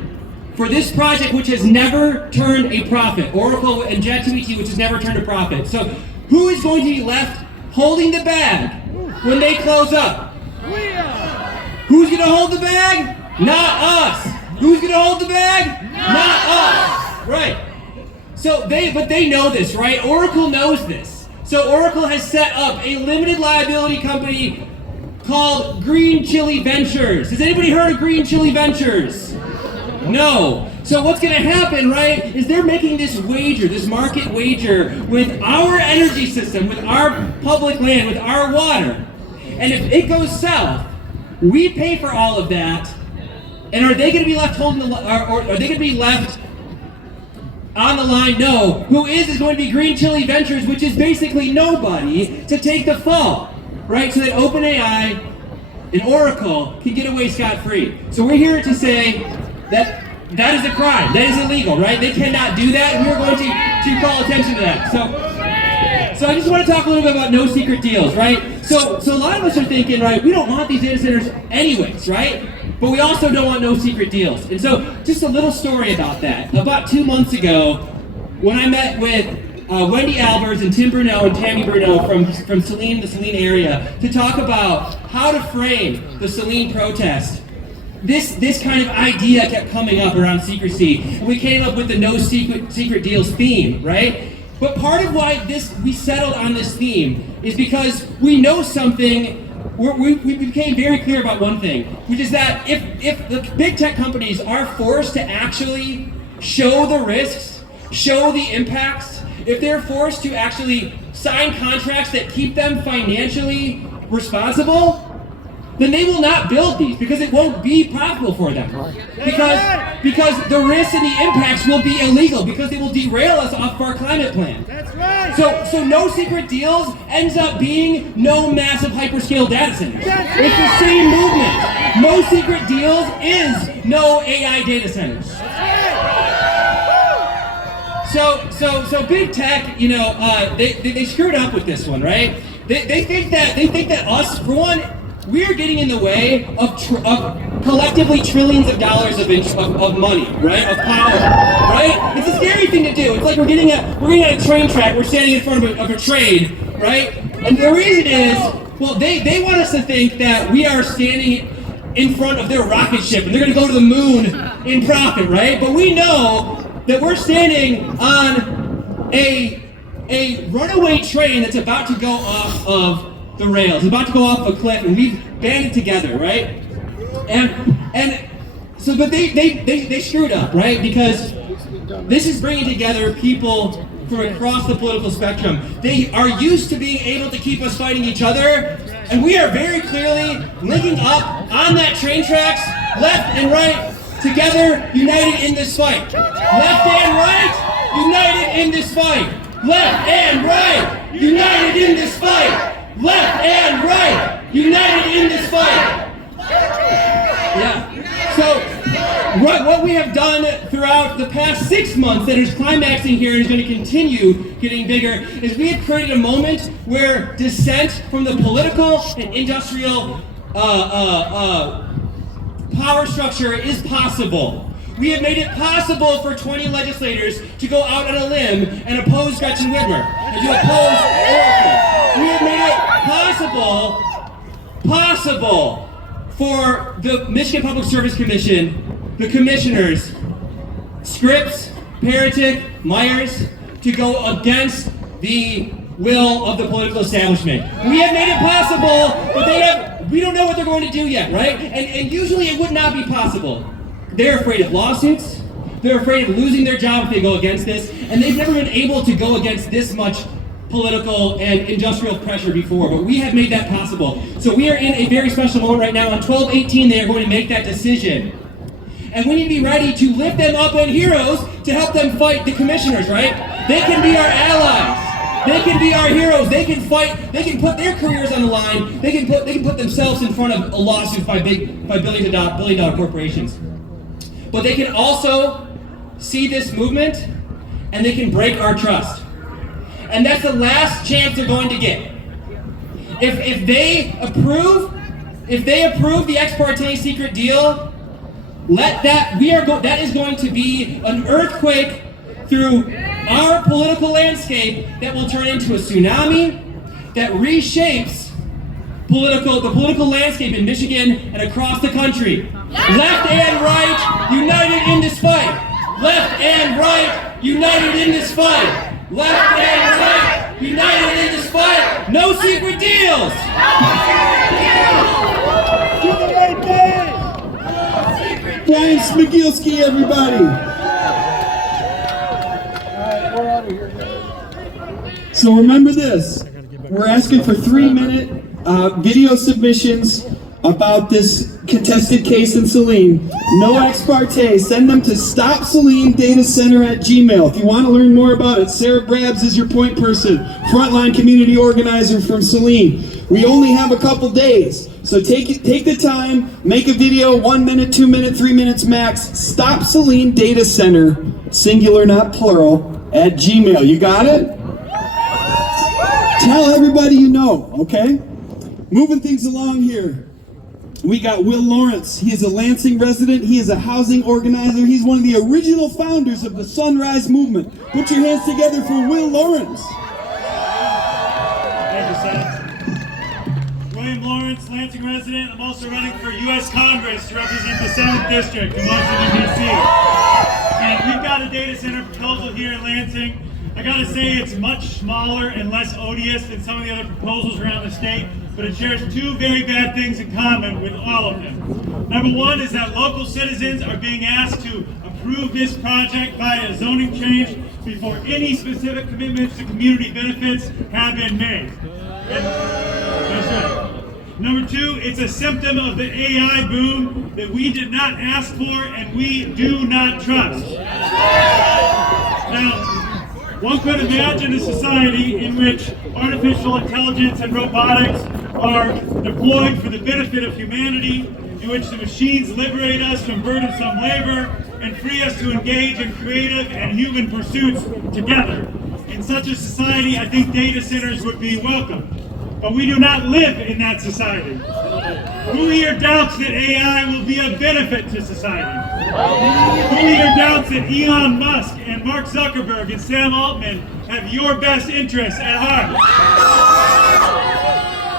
for this project which has never turned a profit, Oracle and JetGPT which has never turned a profit. So who is going to be left holding the bag when they close up? Who's going to hold the bag? Not us. Who's going to hold the bag? Not us. Right. So they know this, right? Oracle knows this. So Oracle has set up a limited liability company called Green Chili Ventures. Has anybody heard of Green Chili Ventures? No. So what's going to happen, right, is they're making this wager, this market wager with our energy system, with our public land, with our water. And if it goes south, we pay for all of that. And are they going to be left holding the, or are they going to be left on the line? No. Who is going to be Green Chili Ventures, which is basically nobody, to take the fall, right? So that OpenAI and Oracle can get away scot-free. So we're here to say that that is a crime. That is illegal, right? They cannot do that, and we're going to call attention to that. So I just want to talk a little bit about no secret deals, right? So a lot of us are thinking, right, we don't want these data centers anyways, right? But we also don't want no secret deals. And so just a little story about that. About 2 months ago, when I met with Wendy Albers and Tim Bruneau and Tammy Bruneau from Saline, the Saline area, to talk about how to frame the Saline protest, this kind of idea kept coming up around secrecy. And we came up with the no secret deals theme, right? But part of why we settled on this theme is because we know something. We became very clear about one thing, which is that if the big tech companies are forced to actually show the risks, show the impacts, if they're forced to actually sign contracts that keep them financially responsible, then they will not build these because it won't be profitable for them. Because the risks and the impacts will be illegal because they will derail us off of our climate plan. That's right. So no secret deals ends up being no massive hyperscale data centers. It's the same movement. No secret deals is no AI data centers. So big tech, you know, they screwed up with this one, right? They think that us, for one, we're getting in the way of collectively trillions of dollars of money, right? Of power, right? It's a scary thing to do. It's like we're getting at a train track. We're standing in front of a train, right? And the reason is, well, they want us to think that we are standing in front of their rocket ship and they're going to go to the moon in profit, right? But we know that we're standing on a runaway train that's about to go off of the rails. It's about to go off a cliff, and we've banded together, right? And so, but they screwed up, right? Because this is bringing together people from across the political spectrum. They are used to being able to keep us fighting each other, and we are very clearly linking up on that train tracks, left and right, together, united in this fight. Left and right, united in this fight. Left and right, united in this fight. Left and right, united in this fight. Yeah. So what we have done throughout the past 6 months that is climaxing here and is going to continue getting bigger is we have created a moment where dissent from the political and industrial power structure is possible. We have made it possible for 20 legislators to go out on a limb and oppose Gretchen Whitmer and to oppose Oracle. We have made it possible for the Michigan Public Service Commission, the commissioners, Scripps, Paratic, Myers, to go against the will of the political establishment. We have made it possible, but we don't know what they're going to do yet, right? And usually it would not be possible. They're afraid of lawsuits. They're afraid of losing their job if they go against this. And they've never been able to go against this much political and industrial pressure before. But we have made that possible. So we are in a very special moment right now. On 12/18, they are going to make that decision. And we need to be ready to lift them up on heroes to help them fight the commissioners, right? They can be our allies. They can be our heroes. They can fight. They can put their careers on the line. They can put themselves in front of a lawsuit by billion dollar corporations. But they can also see this movement and they can break our trust. And that's the last chance they're going to get. If they approve the ex parte secret deal, that is going to be an earthquake through our political landscape that will turn into a tsunami that reshapes the political landscape in Michigan and across the country. Left and right, united in this fight. Left and right, united in this fight. Left and right, united in this fight. No secret deals. Brian Smigilski, everybody. So remember this, we're asking for 3-minute video submissions about this contested case in Saline. No ex parte, send them to stopsalinedatacenter@gmail. If you want to learn more about it, Sarah Brabs is your point person, frontline community organizer from Saline. We only have a couple days, so take the time, make a video, 1 minute, 2 minutes, 3 minutes max. Stop Saline Data Center, singular not plural, @gmail. You got it? Tell everybody you know, okay? Moving things along here. We got Will Lawrence. He is a Lansing resident. He is a housing organizer. He's one of the original founders of the Sunrise Movement. Put your hands together for Will Lawrence. Thank you, Seth. William Lawrence, Lansing resident. I'm also running for U.S. Congress to represent the 7th District in Washington, D.C. And we've got a data center proposal here in Lansing. I gotta say it's much smaller and less odious than some of the other proposals around the state, but it shares two very bad things in common with all of them. Number one is that local citizens are being asked to approve this project by a zoning change before any specific commitments to community benefits have been made. That's right. Number two, it's a symptom of the AI boom that we did not ask for and we do not trust. Now, one could imagine a society in which artificial intelligence and robotics are deployed for the benefit of humanity, in which the machines liberate us from burdensome labor and free us to engage in creative and human pursuits together. In such a society, I think data centers would be welcome. But we do not live in that society. Who here doubts that AI will be a benefit to society? Who here doubts that Elon Musk and Mark Zuckerberg and Sam Altman have your best interests at heart?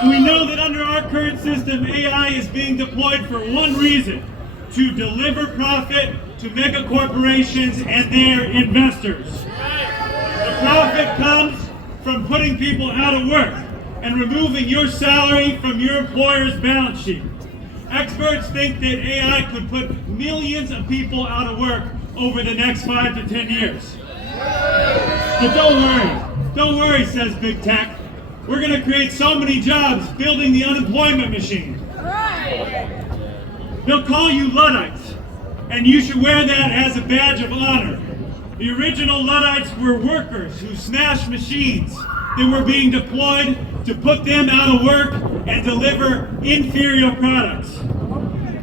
And we know that under our current system, AI is being deployed for one reason: to deliver profit to mega corporations and their investors. The profit comes from putting people out of work and removing your salary from your employer's balance sheet. Experts think that AI could put millions of people out of work over the next 5 to 10 years. But don't worry, says big tech. We're gonna create so many jobs building the unemployment machine. They'll call you Luddites, and you should wear that as a badge of honor. The original Luddites were workers who smashed machines that were being deployed to put them out of work and deliver inferior products.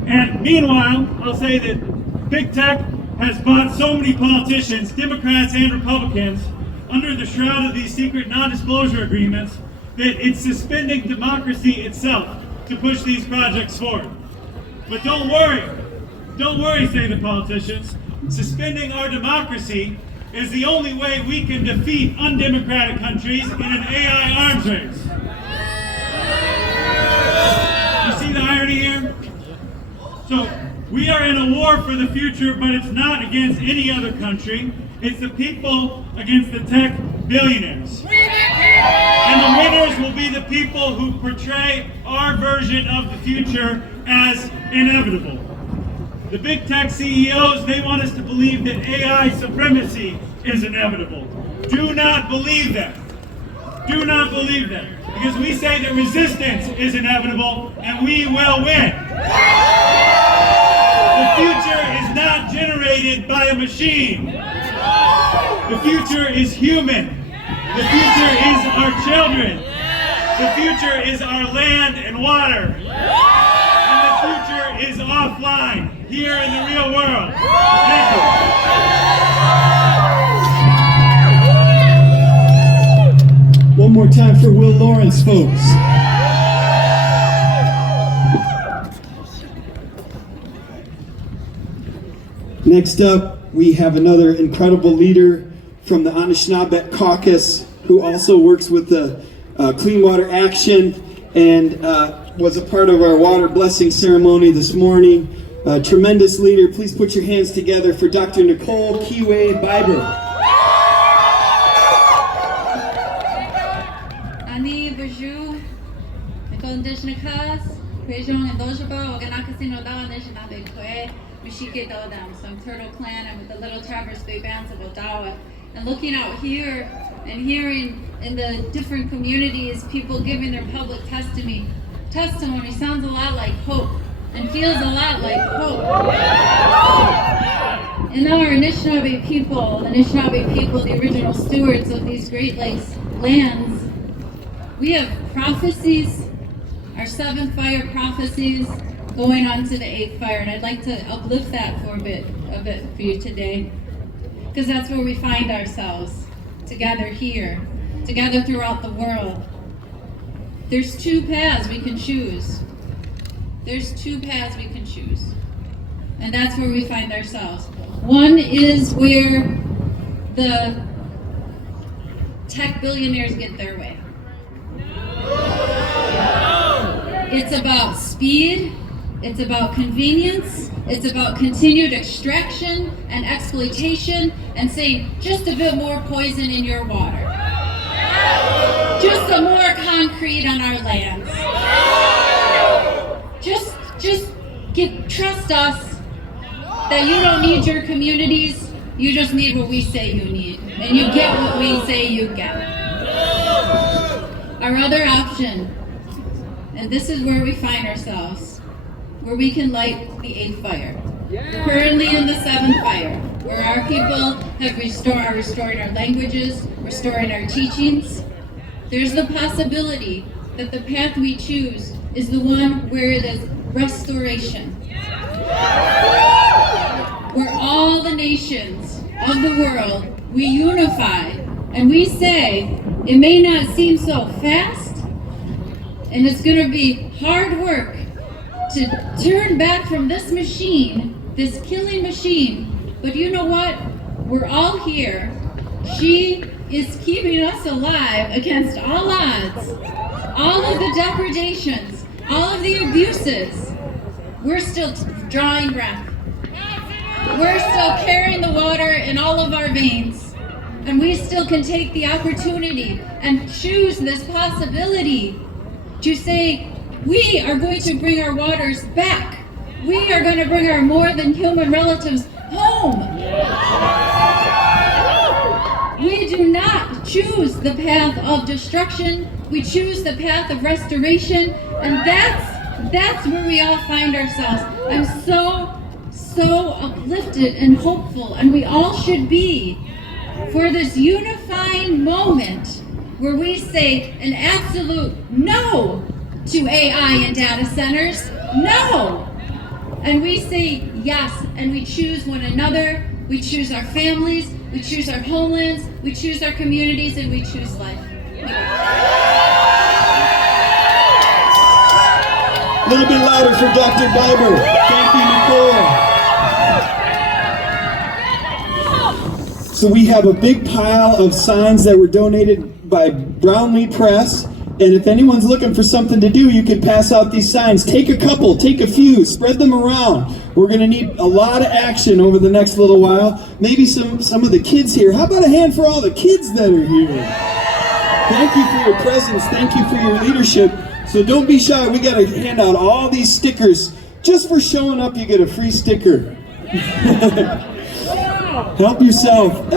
And meanwhile, I'll say that big tech has bought so many politicians, Democrats and Republicans, under the shroud of these secret non-disclosure agreements, that it's suspending democracy itself to push these projects forward. But don't worry, say the politicians. Suspending our democracy is the only way we can defeat undemocratic countries in an AI arms race. You see the irony here? So, we are in a war for the future, but it's not against any other country. It's the people against the tech billionaires. And the winners will be the people who portray our version of the future as inevitable. The big tech CEOs, they want us to believe that AI supremacy is inevitable. Do not believe them. Do not believe them. Because we say that resistance is inevitable and we will win. The future is not generated by a machine. The future is human. The future is our children. The future is our land and water. And the future is offline, here in the real world. Thank you. One more time for Will Lawrence, folks. Next up, we have another incredible leader from the Anishinaabe Caucus who also works with the Clean Water Action and was a part of our water blessing ceremony this morning. a tremendous leader. Please put your hands together for Dr. Nicole Kiwe Biber. Ani Baju, Nikondishnikas, Prejon and Dojaba, Oganakasino Dawa, Nishinabe Kwe, Mishike Dodam, some Turtle Clan, and with the Little Traverse Bay Bands of Odawa. And looking out here and hearing in the different communities, people giving their public testimony sounds a lot like hope and feels a lot like hope. And our Anishinaabe people, the original stewards of these Great Lakes lands, we have prophecies, our 7th fire prophecies, going on to the 8th fire, and I'd like to uplift that for a bit for you today, because that's where we find ourselves, together here, together throughout the world. There's 2 paths we can choose. There's 2 paths we can choose, and that's where we find ourselves. One is where the tech billionaires get their way. It's about speed, it's about convenience, it's about continued extraction and exploitation and saying just a bit more poison in your water. Just some more concrete on our lands. Trust us that you don't need your communities, you just need what we say you need. And you get what we say you get. Our other option, and this is where we find ourselves, where we can light the 8th fire. We're currently in the 7th fire, where our people are restoring our languages, restoring our teachings. There's the possibility that the path we choose is the one where it is restoration. Where all the nations of the world, we unify and we say, it may not seem so fast, and it's going to be hard work to turn back from this machine, this killing machine, but you know what? We're all here. She is keeping us alive against all odds. All of the depredations, all of the abuses, we're still drawing breath. We're still carrying the water in all of our veins. And we still can take the opportunity and choose this possibility to say, we are going to bring our waters back. We are going to bring our more than human relatives home. We do not choose the path of destruction. We choose the path of restoration. And that's where we all find ourselves. I'm so uplifted and hopeful, and we all should be, for this unifying moment where we say an absolute no to AI and data centers, no! And we say yes, and we choose one another, we choose our families, we choose our homelands, we choose our communities, and we choose life. A little bit louder for Dr. Biber. Thank you, Nicole. So we have a big pile of signs that were donated by Brownlee Press. And if anyone's looking for something to do, you can pass out these signs. Take a couple, take a few, spread them around. We're going to need a lot of action over the next little while. Maybe some of the kids here. How about a hand for all the kids that are here? Thank you for your presence. Thank you for your leadership. So don't be shy. We got to hand out all these stickers. Just for showing up, you get a free sticker. Help yourself.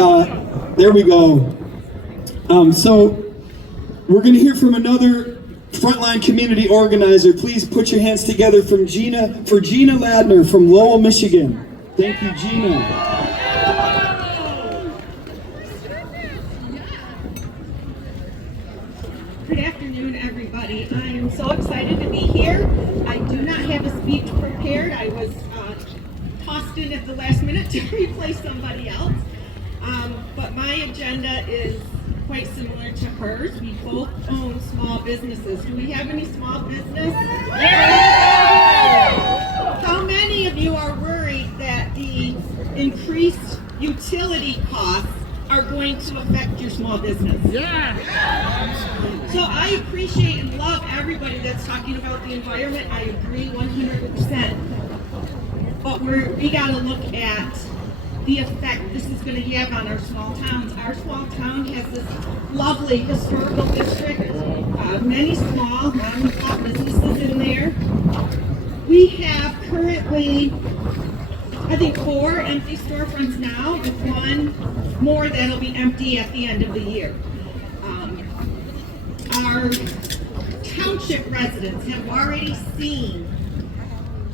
There we go. So we're going to hear from another frontline community organizer. Please put your hands together for Gina Ladner from Lowell, Michigan. Thank you, Gina. Good afternoon, everybody. I am so excited to be here. I do not have a speech prepared. I was tossed in at the last minute to replace somebody else. But my agenda is quite similar to hers. We both own small businesses. Do we have any small business? How many of you are worried that the increased utility costs are going to affect your small business? Yeah. So I appreciate and love everybody that's talking about the environment. I agree 100%. But we gotta look at the effect this is gonna have on our small towns. Our small town has this lovely historical district, many small mom and pop businesses in there. We have currently, I think, 4 empty storefronts now, with 1 more that'll be empty at the end of the year. Our township residents have already seen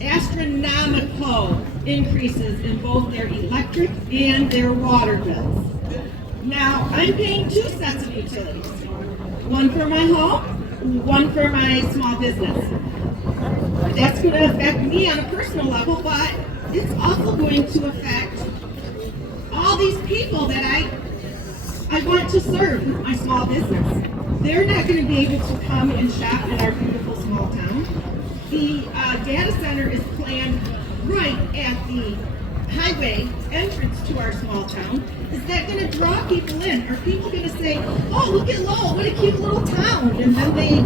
astronomical increases in both their electric and their water bills. Now, I'm paying 2 sets of utilities, 1 for my home, 1 for my small business. That's going to affect me on a personal level, but it's also going to affect all these people that I want to serve with my small business. They're not going to be able to come and shop in our beautiful small town. The data center is planned right at the highway entrance to our small town. Is that going to draw people in? Are people going to say, oh, look at Lowell, what a cute little town, and then they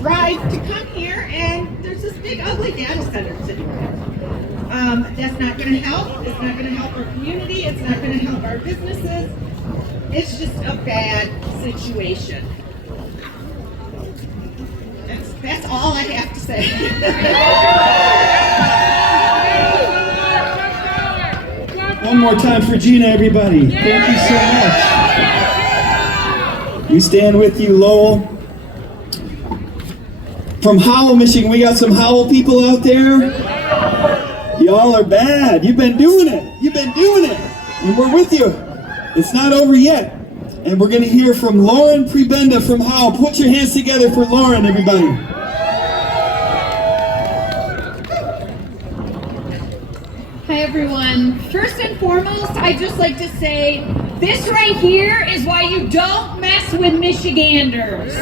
drive to come here and there's this big ugly data center sitting there. That's not going to help. It's not going to help our community. It's not going to help our businesses. It's just a bad situation. That's all I have to say. One more time for Gina, everybody. Thank you so much. We stand with you, Lowell. From Howell, Michigan, we got some Howell people out there. Y'all are bad. You've been doing it. You've been doing it. And we're with you. It's not over yet. And we're going to hear from Lauren Prebenda from Howell. Put your hands together for Lauren, everybody. Hi everyone. First and foremost, I'd just like to say, this right here is why you don't mess with Michiganders.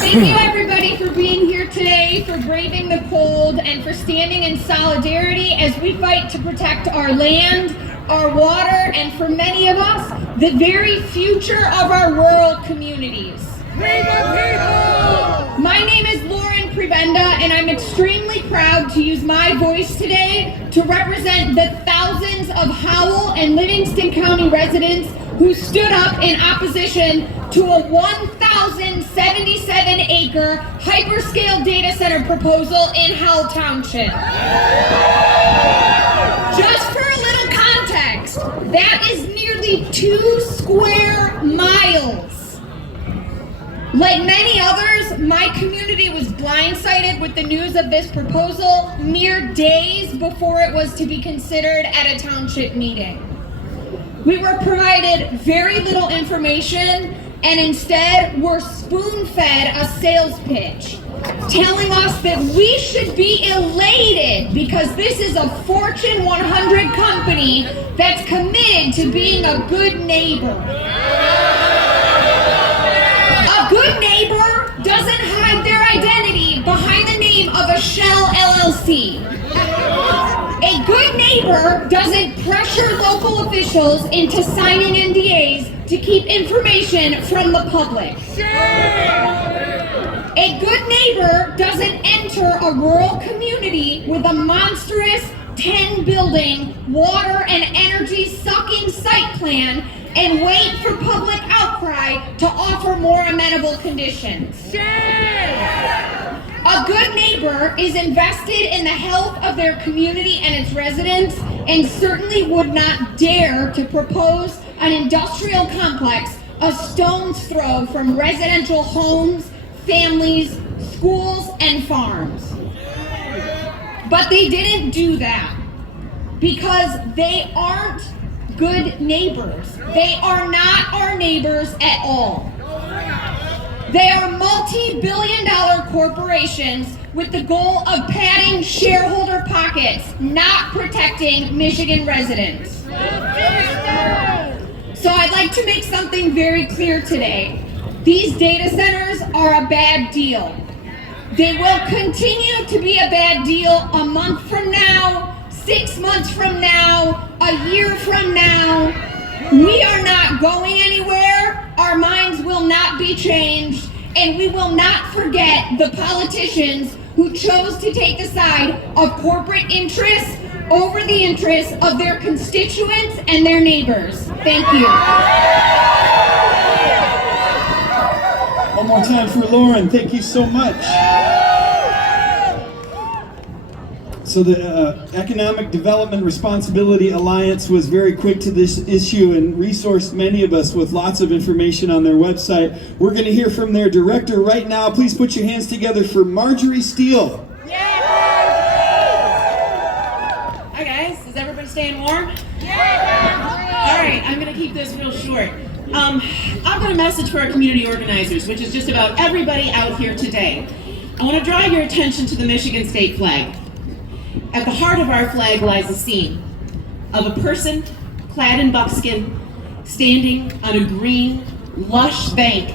Thank you everybody for being here today, for braving the cold, and for standing in solidarity as we fight to protect our land, our water, and for many of us, the very future of our rural communities. My name is Lauren Prebenda, and I'm extremely proud to use my voice today to represent the thousands of Howell and Livingston County residents who stood up in opposition to a 1,077-acre hyperscale data center proposal in Howell Township. Just for a little context, that is nearly 2 square miles. Like many others, my community was blindsided with the news of this proposal mere days before it was to be considered at a township meeting. We were provided very little information and instead were spoon-fed a sales pitch, telling us that we should be elated because this is a Fortune 100 company that's committed to being a good neighbor. A good neighbor doesn't hide their identity behind the name of a Shell LLC. A good neighbor doesn't pressure local officials into signing NDAs to keep information from the public. A good neighbor doesn't enter a rural community with a monstrous 10-building water and energy sucking site plan and wait for public outcry to offer more amenable conditions. A good neighbor is invested in the health of their community and its residents and certainly would not dare to propose an industrial complex a stone's throw from residential homes, families, schools, and farms. But they didn't do that because they aren't good neighbors. They are not our neighbors at all. They are multi-billion-dollar corporations with the goal of padding shareholder pockets, not protecting Michigan residents. So I'd like to make something very clear today. These data centers are a bad deal. They will continue to be a bad deal a month from now, 6 months from now, a year from now. We are not going anywhere. Our minds will not be changed. And we will not forget the politicians who chose to take the side of corporate interests over the interests of their constituents and their neighbors. Thank you. One more time for Lauren. Thank you so much. So the Economic Development Responsibility Alliance was very quick to this issue and resourced many of us with lots of information on their website. We're going to hear from their director right now. Please put your hands together for Marjorie Steele. Hi guys, is everybody staying warm? Yeah! Alright, I'm gonna keep this real short. I've got a message for our community organizers, which is just about everybody out here today. I want to draw your attention to the Michigan state flag. At the heart of our flag lies a scene of a person clad in buckskin standing on a green, lush bank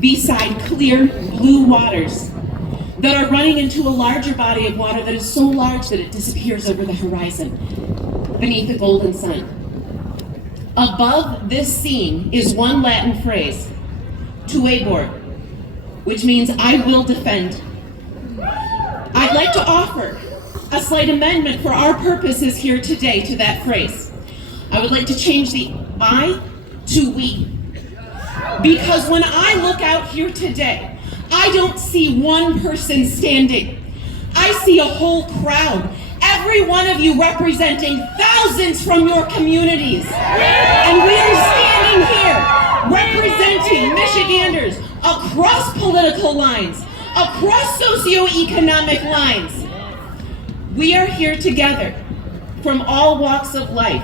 beside clear blue waters that are running into a larger body of water that is so large that it disappears over the horizon beneath the golden sun. Above this scene is one Latin phrase, tuebor, which means I will defend. I'd like to offer a slight amendment for our purposes here today to that phrase. I would like to change the I to we. Because when I look out here today, I don't see one person standing. I see a whole crowd. Every one of you representing thousands from your communities. And we are standing here representing Michiganders across political lines, across socioeconomic lines. We are here together from all walks of life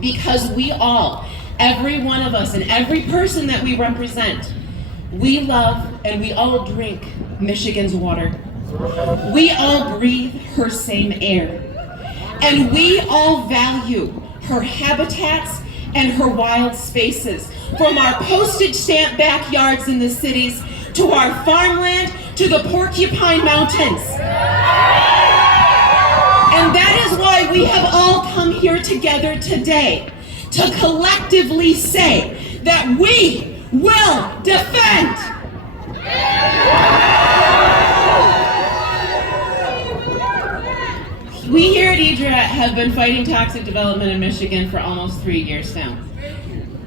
because we all, every one of us and every person that we represent, we love and we all drink Michigan's water. We all breathe her same air. And we all value her habitats and her wild spaces, from our postage stamp backyards in the cities to our farmland to the Porcupine Mountains. And that is why we have all come here together today to collectively say that we will defend. We here at EDRA have been fighting toxic development in Michigan for almost 3 years now.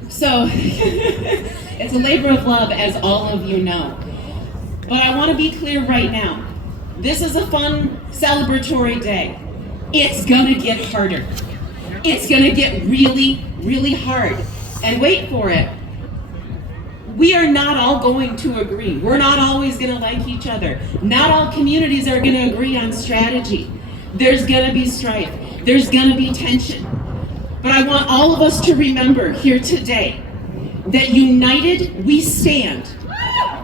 So it's a labor of love, as all of you know. But I want to be clear right now. This is a fun, celebratory day. It's gonna get harder. It's gonna get really, really hard. And wait for it. We are not all going to agree. We're not always gonna like each other. Not all communities are gonna agree on strategy. There's gonna be strife. There's gonna be tension. But I want all of us to remember here today that united we stand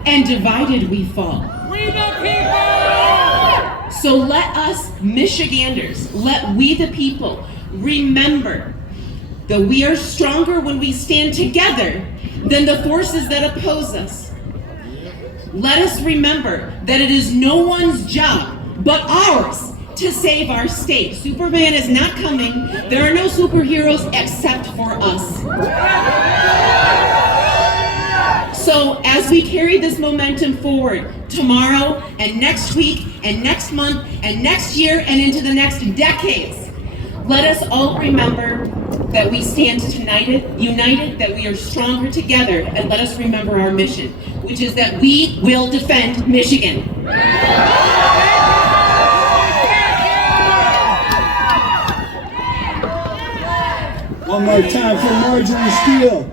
and divided we fall. We the people! So let us, Michiganders, let we the people remember that we are stronger when we stand together than the forces that oppose us. Let us remember that it is no one's job but ours to save our state. Superman is not coming. There are no superheroes except for us. So as we carry this momentum forward tomorrow and next week and next month and next year and into the next decades, let us all remember that we stand united, that we are stronger together, and let us remember our mission, which is that we will defend Michigan. One more time for Marjorie Steele.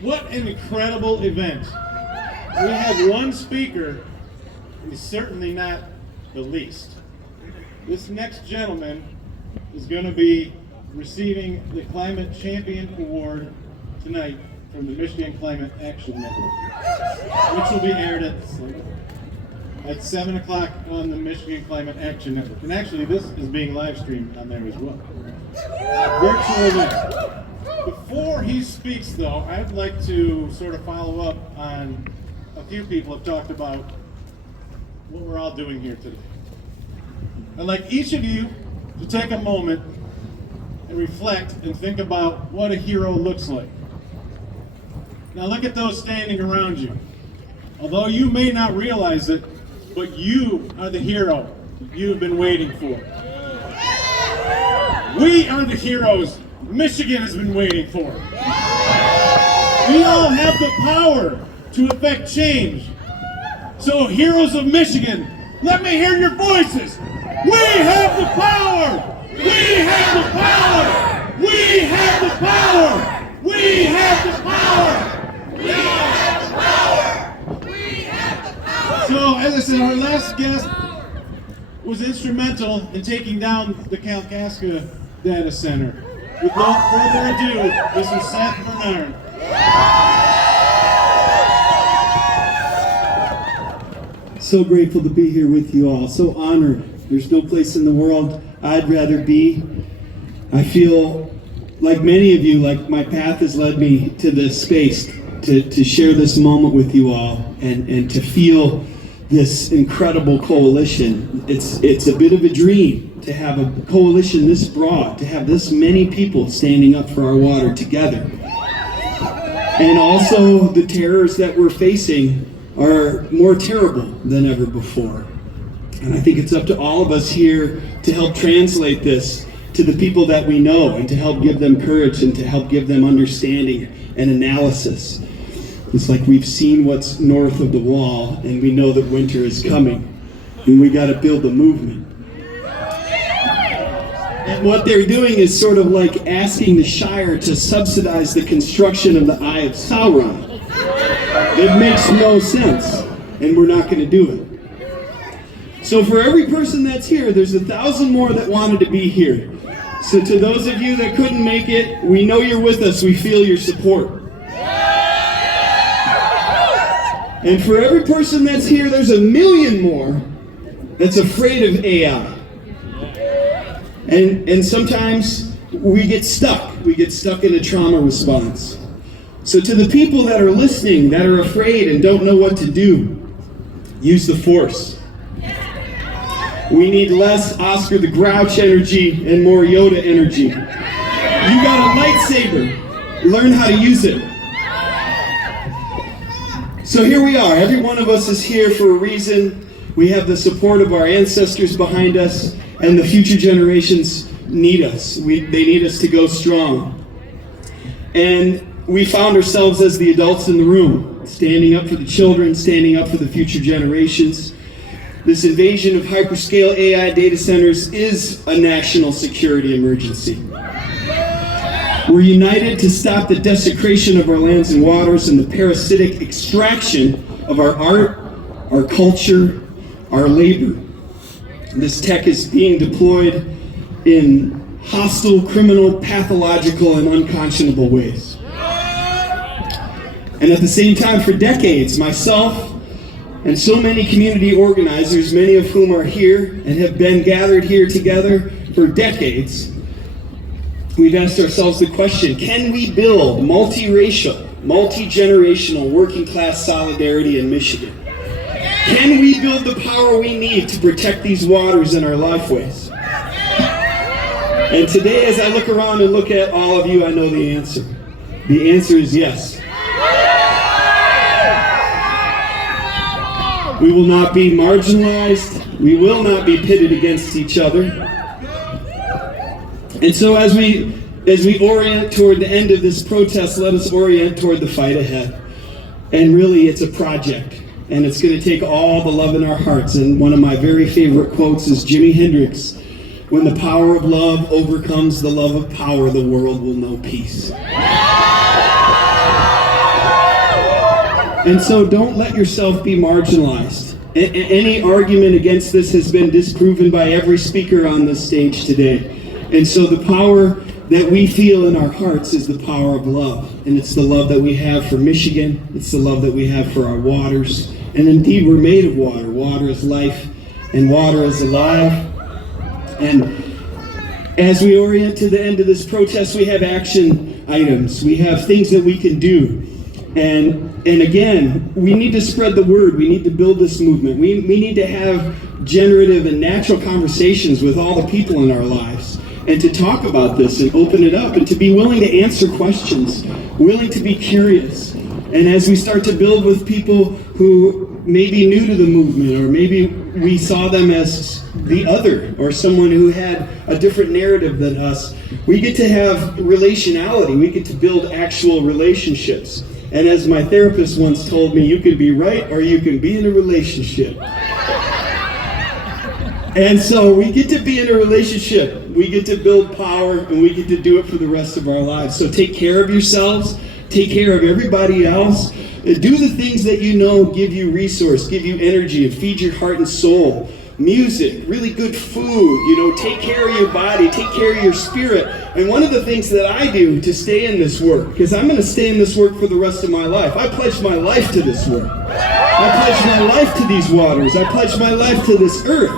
What an incredible event. We have one speaker, and he's certainly not the least. This next gentleman is going to be receiving the Climate Champion Award tonight from the Michigan Climate Action Network, which will be aired at 7 o'clock on the Michigan Climate Action Network. And actually, this is being live streamed on there as well. Virtual event. Before he speaks, though, I'd like to sort of follow up on a few people have talked about what we're all doing here today. I'd like each of you to take a moment and reflect and think about what a hero looks like. Now look at those standing around you. Although you may not realize it, but you are the hero you've been waiting for. We are the heroes Michigan has been waiting for. We all have the power to affect change. So heroes of Michigan, let me hear your voices. We have the power! We have the power! We have the power! We have the power! We have the power! We have the power! So, as I said, our last guest was instrumental in taking down the Kalkaska data center. With no further ado, this is Seth Bernard. So grateful to be here with you all. So honored. There's no place in the world I'd rather be. I feel like many of you, like my path has led me to this space to share this moment with you all and to feel this incredible coalition. It's a bit of a dream to have a coalition this broad, to have this many people standing up for our water together. And also the terrors that we're facing are more terrible than ever before. And I think it's up to all of us here to help translate this to the people that we know and to help give them courage and to help give them understanding and analysis. It's like we've seen what's north of the wall and we know that winter is coming and we got to build a movement. And what they're doing is sort of like asking the Shire to subsidize the construction of the Eye of Sauron. It makes no sense, and we're not going to do it. So for every person that's here, there's 1,000 more that wanted to be here. So to those of you that couldn't make it, we know you're with us. We feel your support. And for every person that's here, there's 1 million more that's afraid of AI. And sometimes we get stuck. We get stuck in a trauma response. So to the people that are listening, that are afraid and don't know what to do, use the Force. We need less Oscar the Grouch energy and more Yoda energy. You got a lightsaber. Learn how to use it. So here we are. Every one of us is here for a reason. We have the support of our ancestors behind us, and the future generations need us. They need us to go strong. And we found ourselves as the adults in the room, standing up for the children, standing up for the future generations. This invasion of hyperscale AI data centers is a national security emergency. We're united to stop the desecration of our lands and waters and the parasitic extraction of our art, our culture, our labor. This tech is being deployed in hostile, criminal, pathological, and unconscionable ways. And at the same time, for decades, myself and so many community organizers, many of whom are here and have been gathered here together for decades, we've asked ourselves the question, can we build multiracial, multi-generational working class solidarity in Michigan? Can we build the power we need to protect these waters and our lifeways? And today, as I look around and look at all of you, I know the answer. The answer is yes. We will not be marginalized. We will not be pitted against each other. And so as we orient toward the end of this protest, let us orient toward the fight ahead. And really, it's a project. And it's going to take all the love in our hearts. And one of my very favorite quotes is Jimi Hendrix. When the power of love overcomes the love of power, the world will know peace. And so don't let yourself be marginalized. Any argument against this has been disproven by every speaker on this stage today. And so the power that we feel in our hearts is the power of love. And it's the love that we have for Michigan. It's the love that we have for our waters. And indeed, we're made of water. Water is life, and water is alive. And as we orient to the end of this protest, we have action items. We have things that we can do. And again, we need to spread the word. We need to build this movement. We need to have generative and natural conversations with all the people in our lives, and to talk about this and open it up, and to be willing to answer questions, willing to be curious. And as we start to build with people who may be new to the movement, or maybe we saw them as the other, or someone who had a different narrative than us, we get to have relationality. We get to build actual relationships. And as my therapist once told me, you can be right or you can be in a relationship. And so we get to be in a relationship. We get to build power, and we get to do it for the rest of our lives. So take care of yourselves. Take care of everybody else. Do the things that you know give you resource, give you energy, and feed your heart and soul. Music, really good food, take care of your body, take care of your spirit. And one of the things that I do to stay in this work, because I'm going to stay in this work for the rest of my life. I pledge my life to this work. I pledge my life to these waters. I pledge my life to this earth.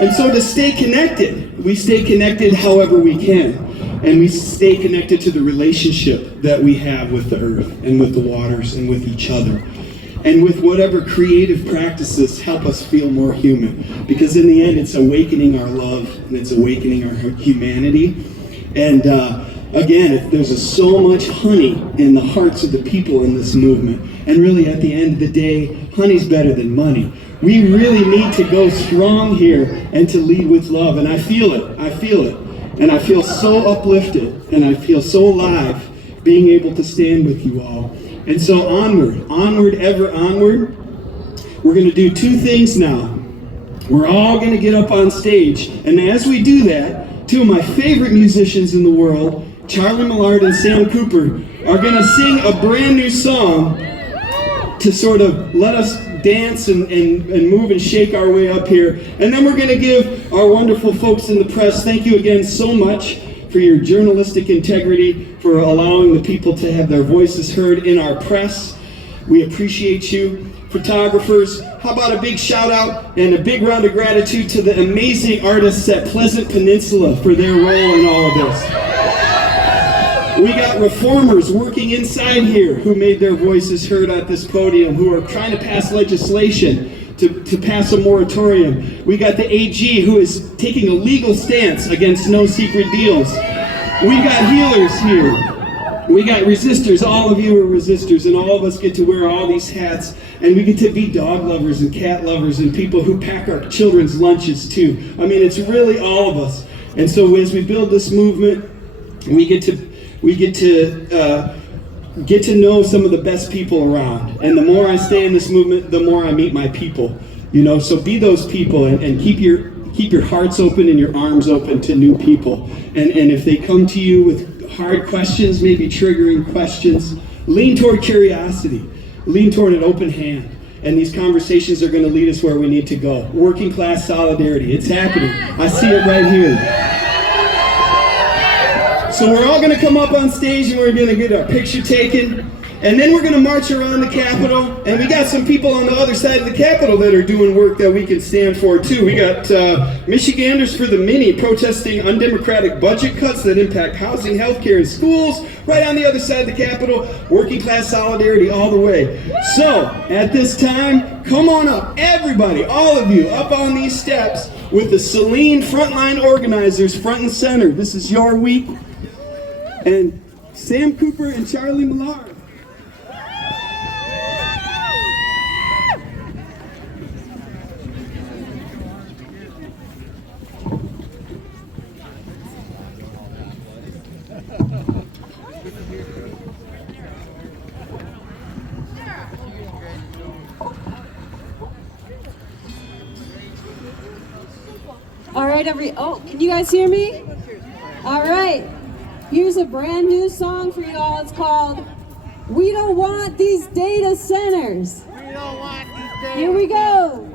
And so to stay connected, we stay connected however we can. And we stay connected to the relationship that we have with the earth and with the waters and with each other. And with whatever creative practices help us feel more human. Because in the end, it's awakening our love, and it's awakening our humanity. And again, there's so much honey in the hearts of the people in this movement. And really, at the end of the day, honey's better than money. We really need to go strong here and to lead with love. And I feel it. I feel it. And I feel so uplifted, and I feel so alive being able to stand with you all. And so onward, ever onward. We're going to do two things now. We're all going to get up on stage. And as we do that, two of my favorite musicians in the world, Charlie Millard and Sam Cooper, are going to sing a brand new song to sort of let us dance and move and shake our way up here. And then we're going to give our wonderful folks in the press, thank you again so much for your journalistic integrity, for allowing the people to have their voices heard in our press. We appreciate you. Photographers, how about a big shout out and a big round of gratitude to the amazing artists at Pleasant Peninsula for their role in all of this. We got reformers working inside here who made their voices heard at this podium, who are trying to pass legislation to pass a moratorium. We got the AG who is taking a legal stance against no secret deals. We got healers here. We got resistors. All of you are resistors, and all of us get to wear all these hats, and we get to be dog lovers and cat lovers and people who pack our children's lunches too. I mean, it's really all of us. And so as we build this movement, we get to know some of the best people around. And the more I stay in this movement, the more I meet my people. So be those people, and keep your hearts open and your arms open to new people. And if they come to you with hard questions, maybe triggering questions, lean toward curiosity, lean toward an open hand. And these conversations are going to lead us where we need to go. Working class solidarity, it's happening. I see it right here. So we're all going to come up on stage, and we're going to get our picture taken. And then we're going to march around the Capitol. And we got some people on the other side of the Capitol that are doing work that we can stand for too. We got Michiganders for the Mini protesting undemocratic budget cuts that impact housing, healthcare, and schools. Right on the other side of the Capitol, working class solidarity all the way. So at this time, come on up, everybody, all of you, up on these steps with the Saline Frontline organizers front and center. This is your week. And Sam Cooper and Charlie Millard. All right, can you guys hear me? All right, here's a brand new song for you all. It's called We Don't Want These Data Centers. We don't want these data. Here we go.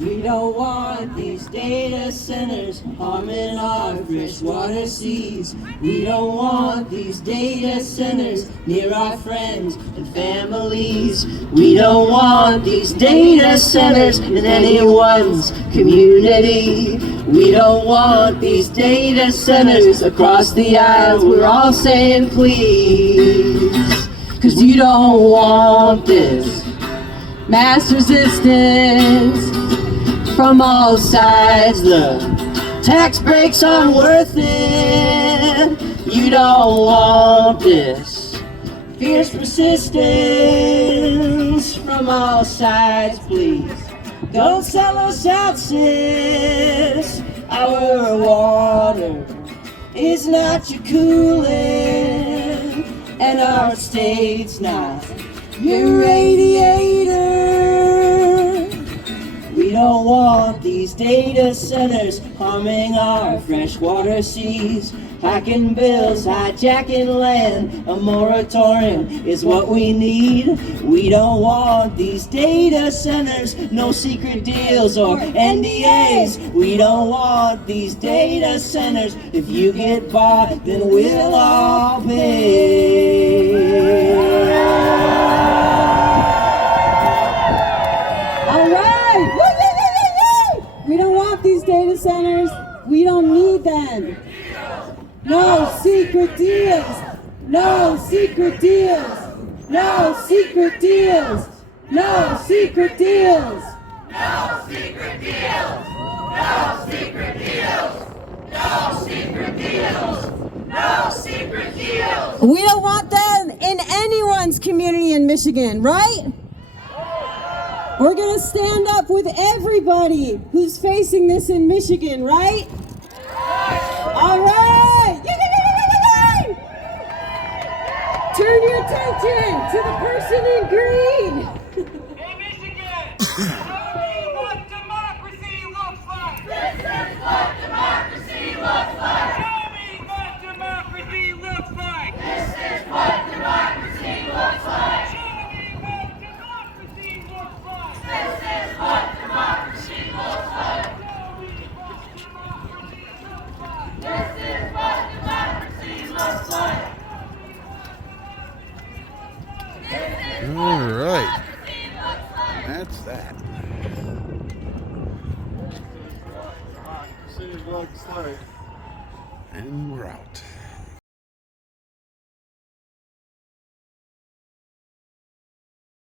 We don't want these data centers harming our freshwater seas. We don't want these data centers near our friends and families. We don't want these data centers in anyone's community. We don't want these data centers across the aisles. We're all saying please. 'cause you don't want this. Mass resistance from all sides. The tax breaks aren't worth it. You don't want this. Fierce persistence from all sides, please. Don't sell us out, sis. Our water is not your cooling, and our state's not your radiator. We don't want these data centers harming our freshwater seas, hacking bills, hijacking land. A moratorium is what we need. We don't want these data centers, no secret deals or NDAs. We don't want these data centers. If you get bought, then we'll all pay. All right. We don't want these data centers. We don't need them. No secret deals. No secret deals. No secret deals. No secret deals. No secret deals. No secret deals. No secret deals. No secret deals. We don't want them in anyone's community in Michigan, right? We're gonna stand up with everybody who's facing this in Michigan, right? All right! Turn your attention to the person in green. Hey, Michigan! Show me what democracy looks like! This is what democracy looks like! Show me what democracy looks like! This is what democracy looks like! Show me what democracy looks like! This is what democracy looks like! This is what democracy looks like! All right. That's that. And we're out.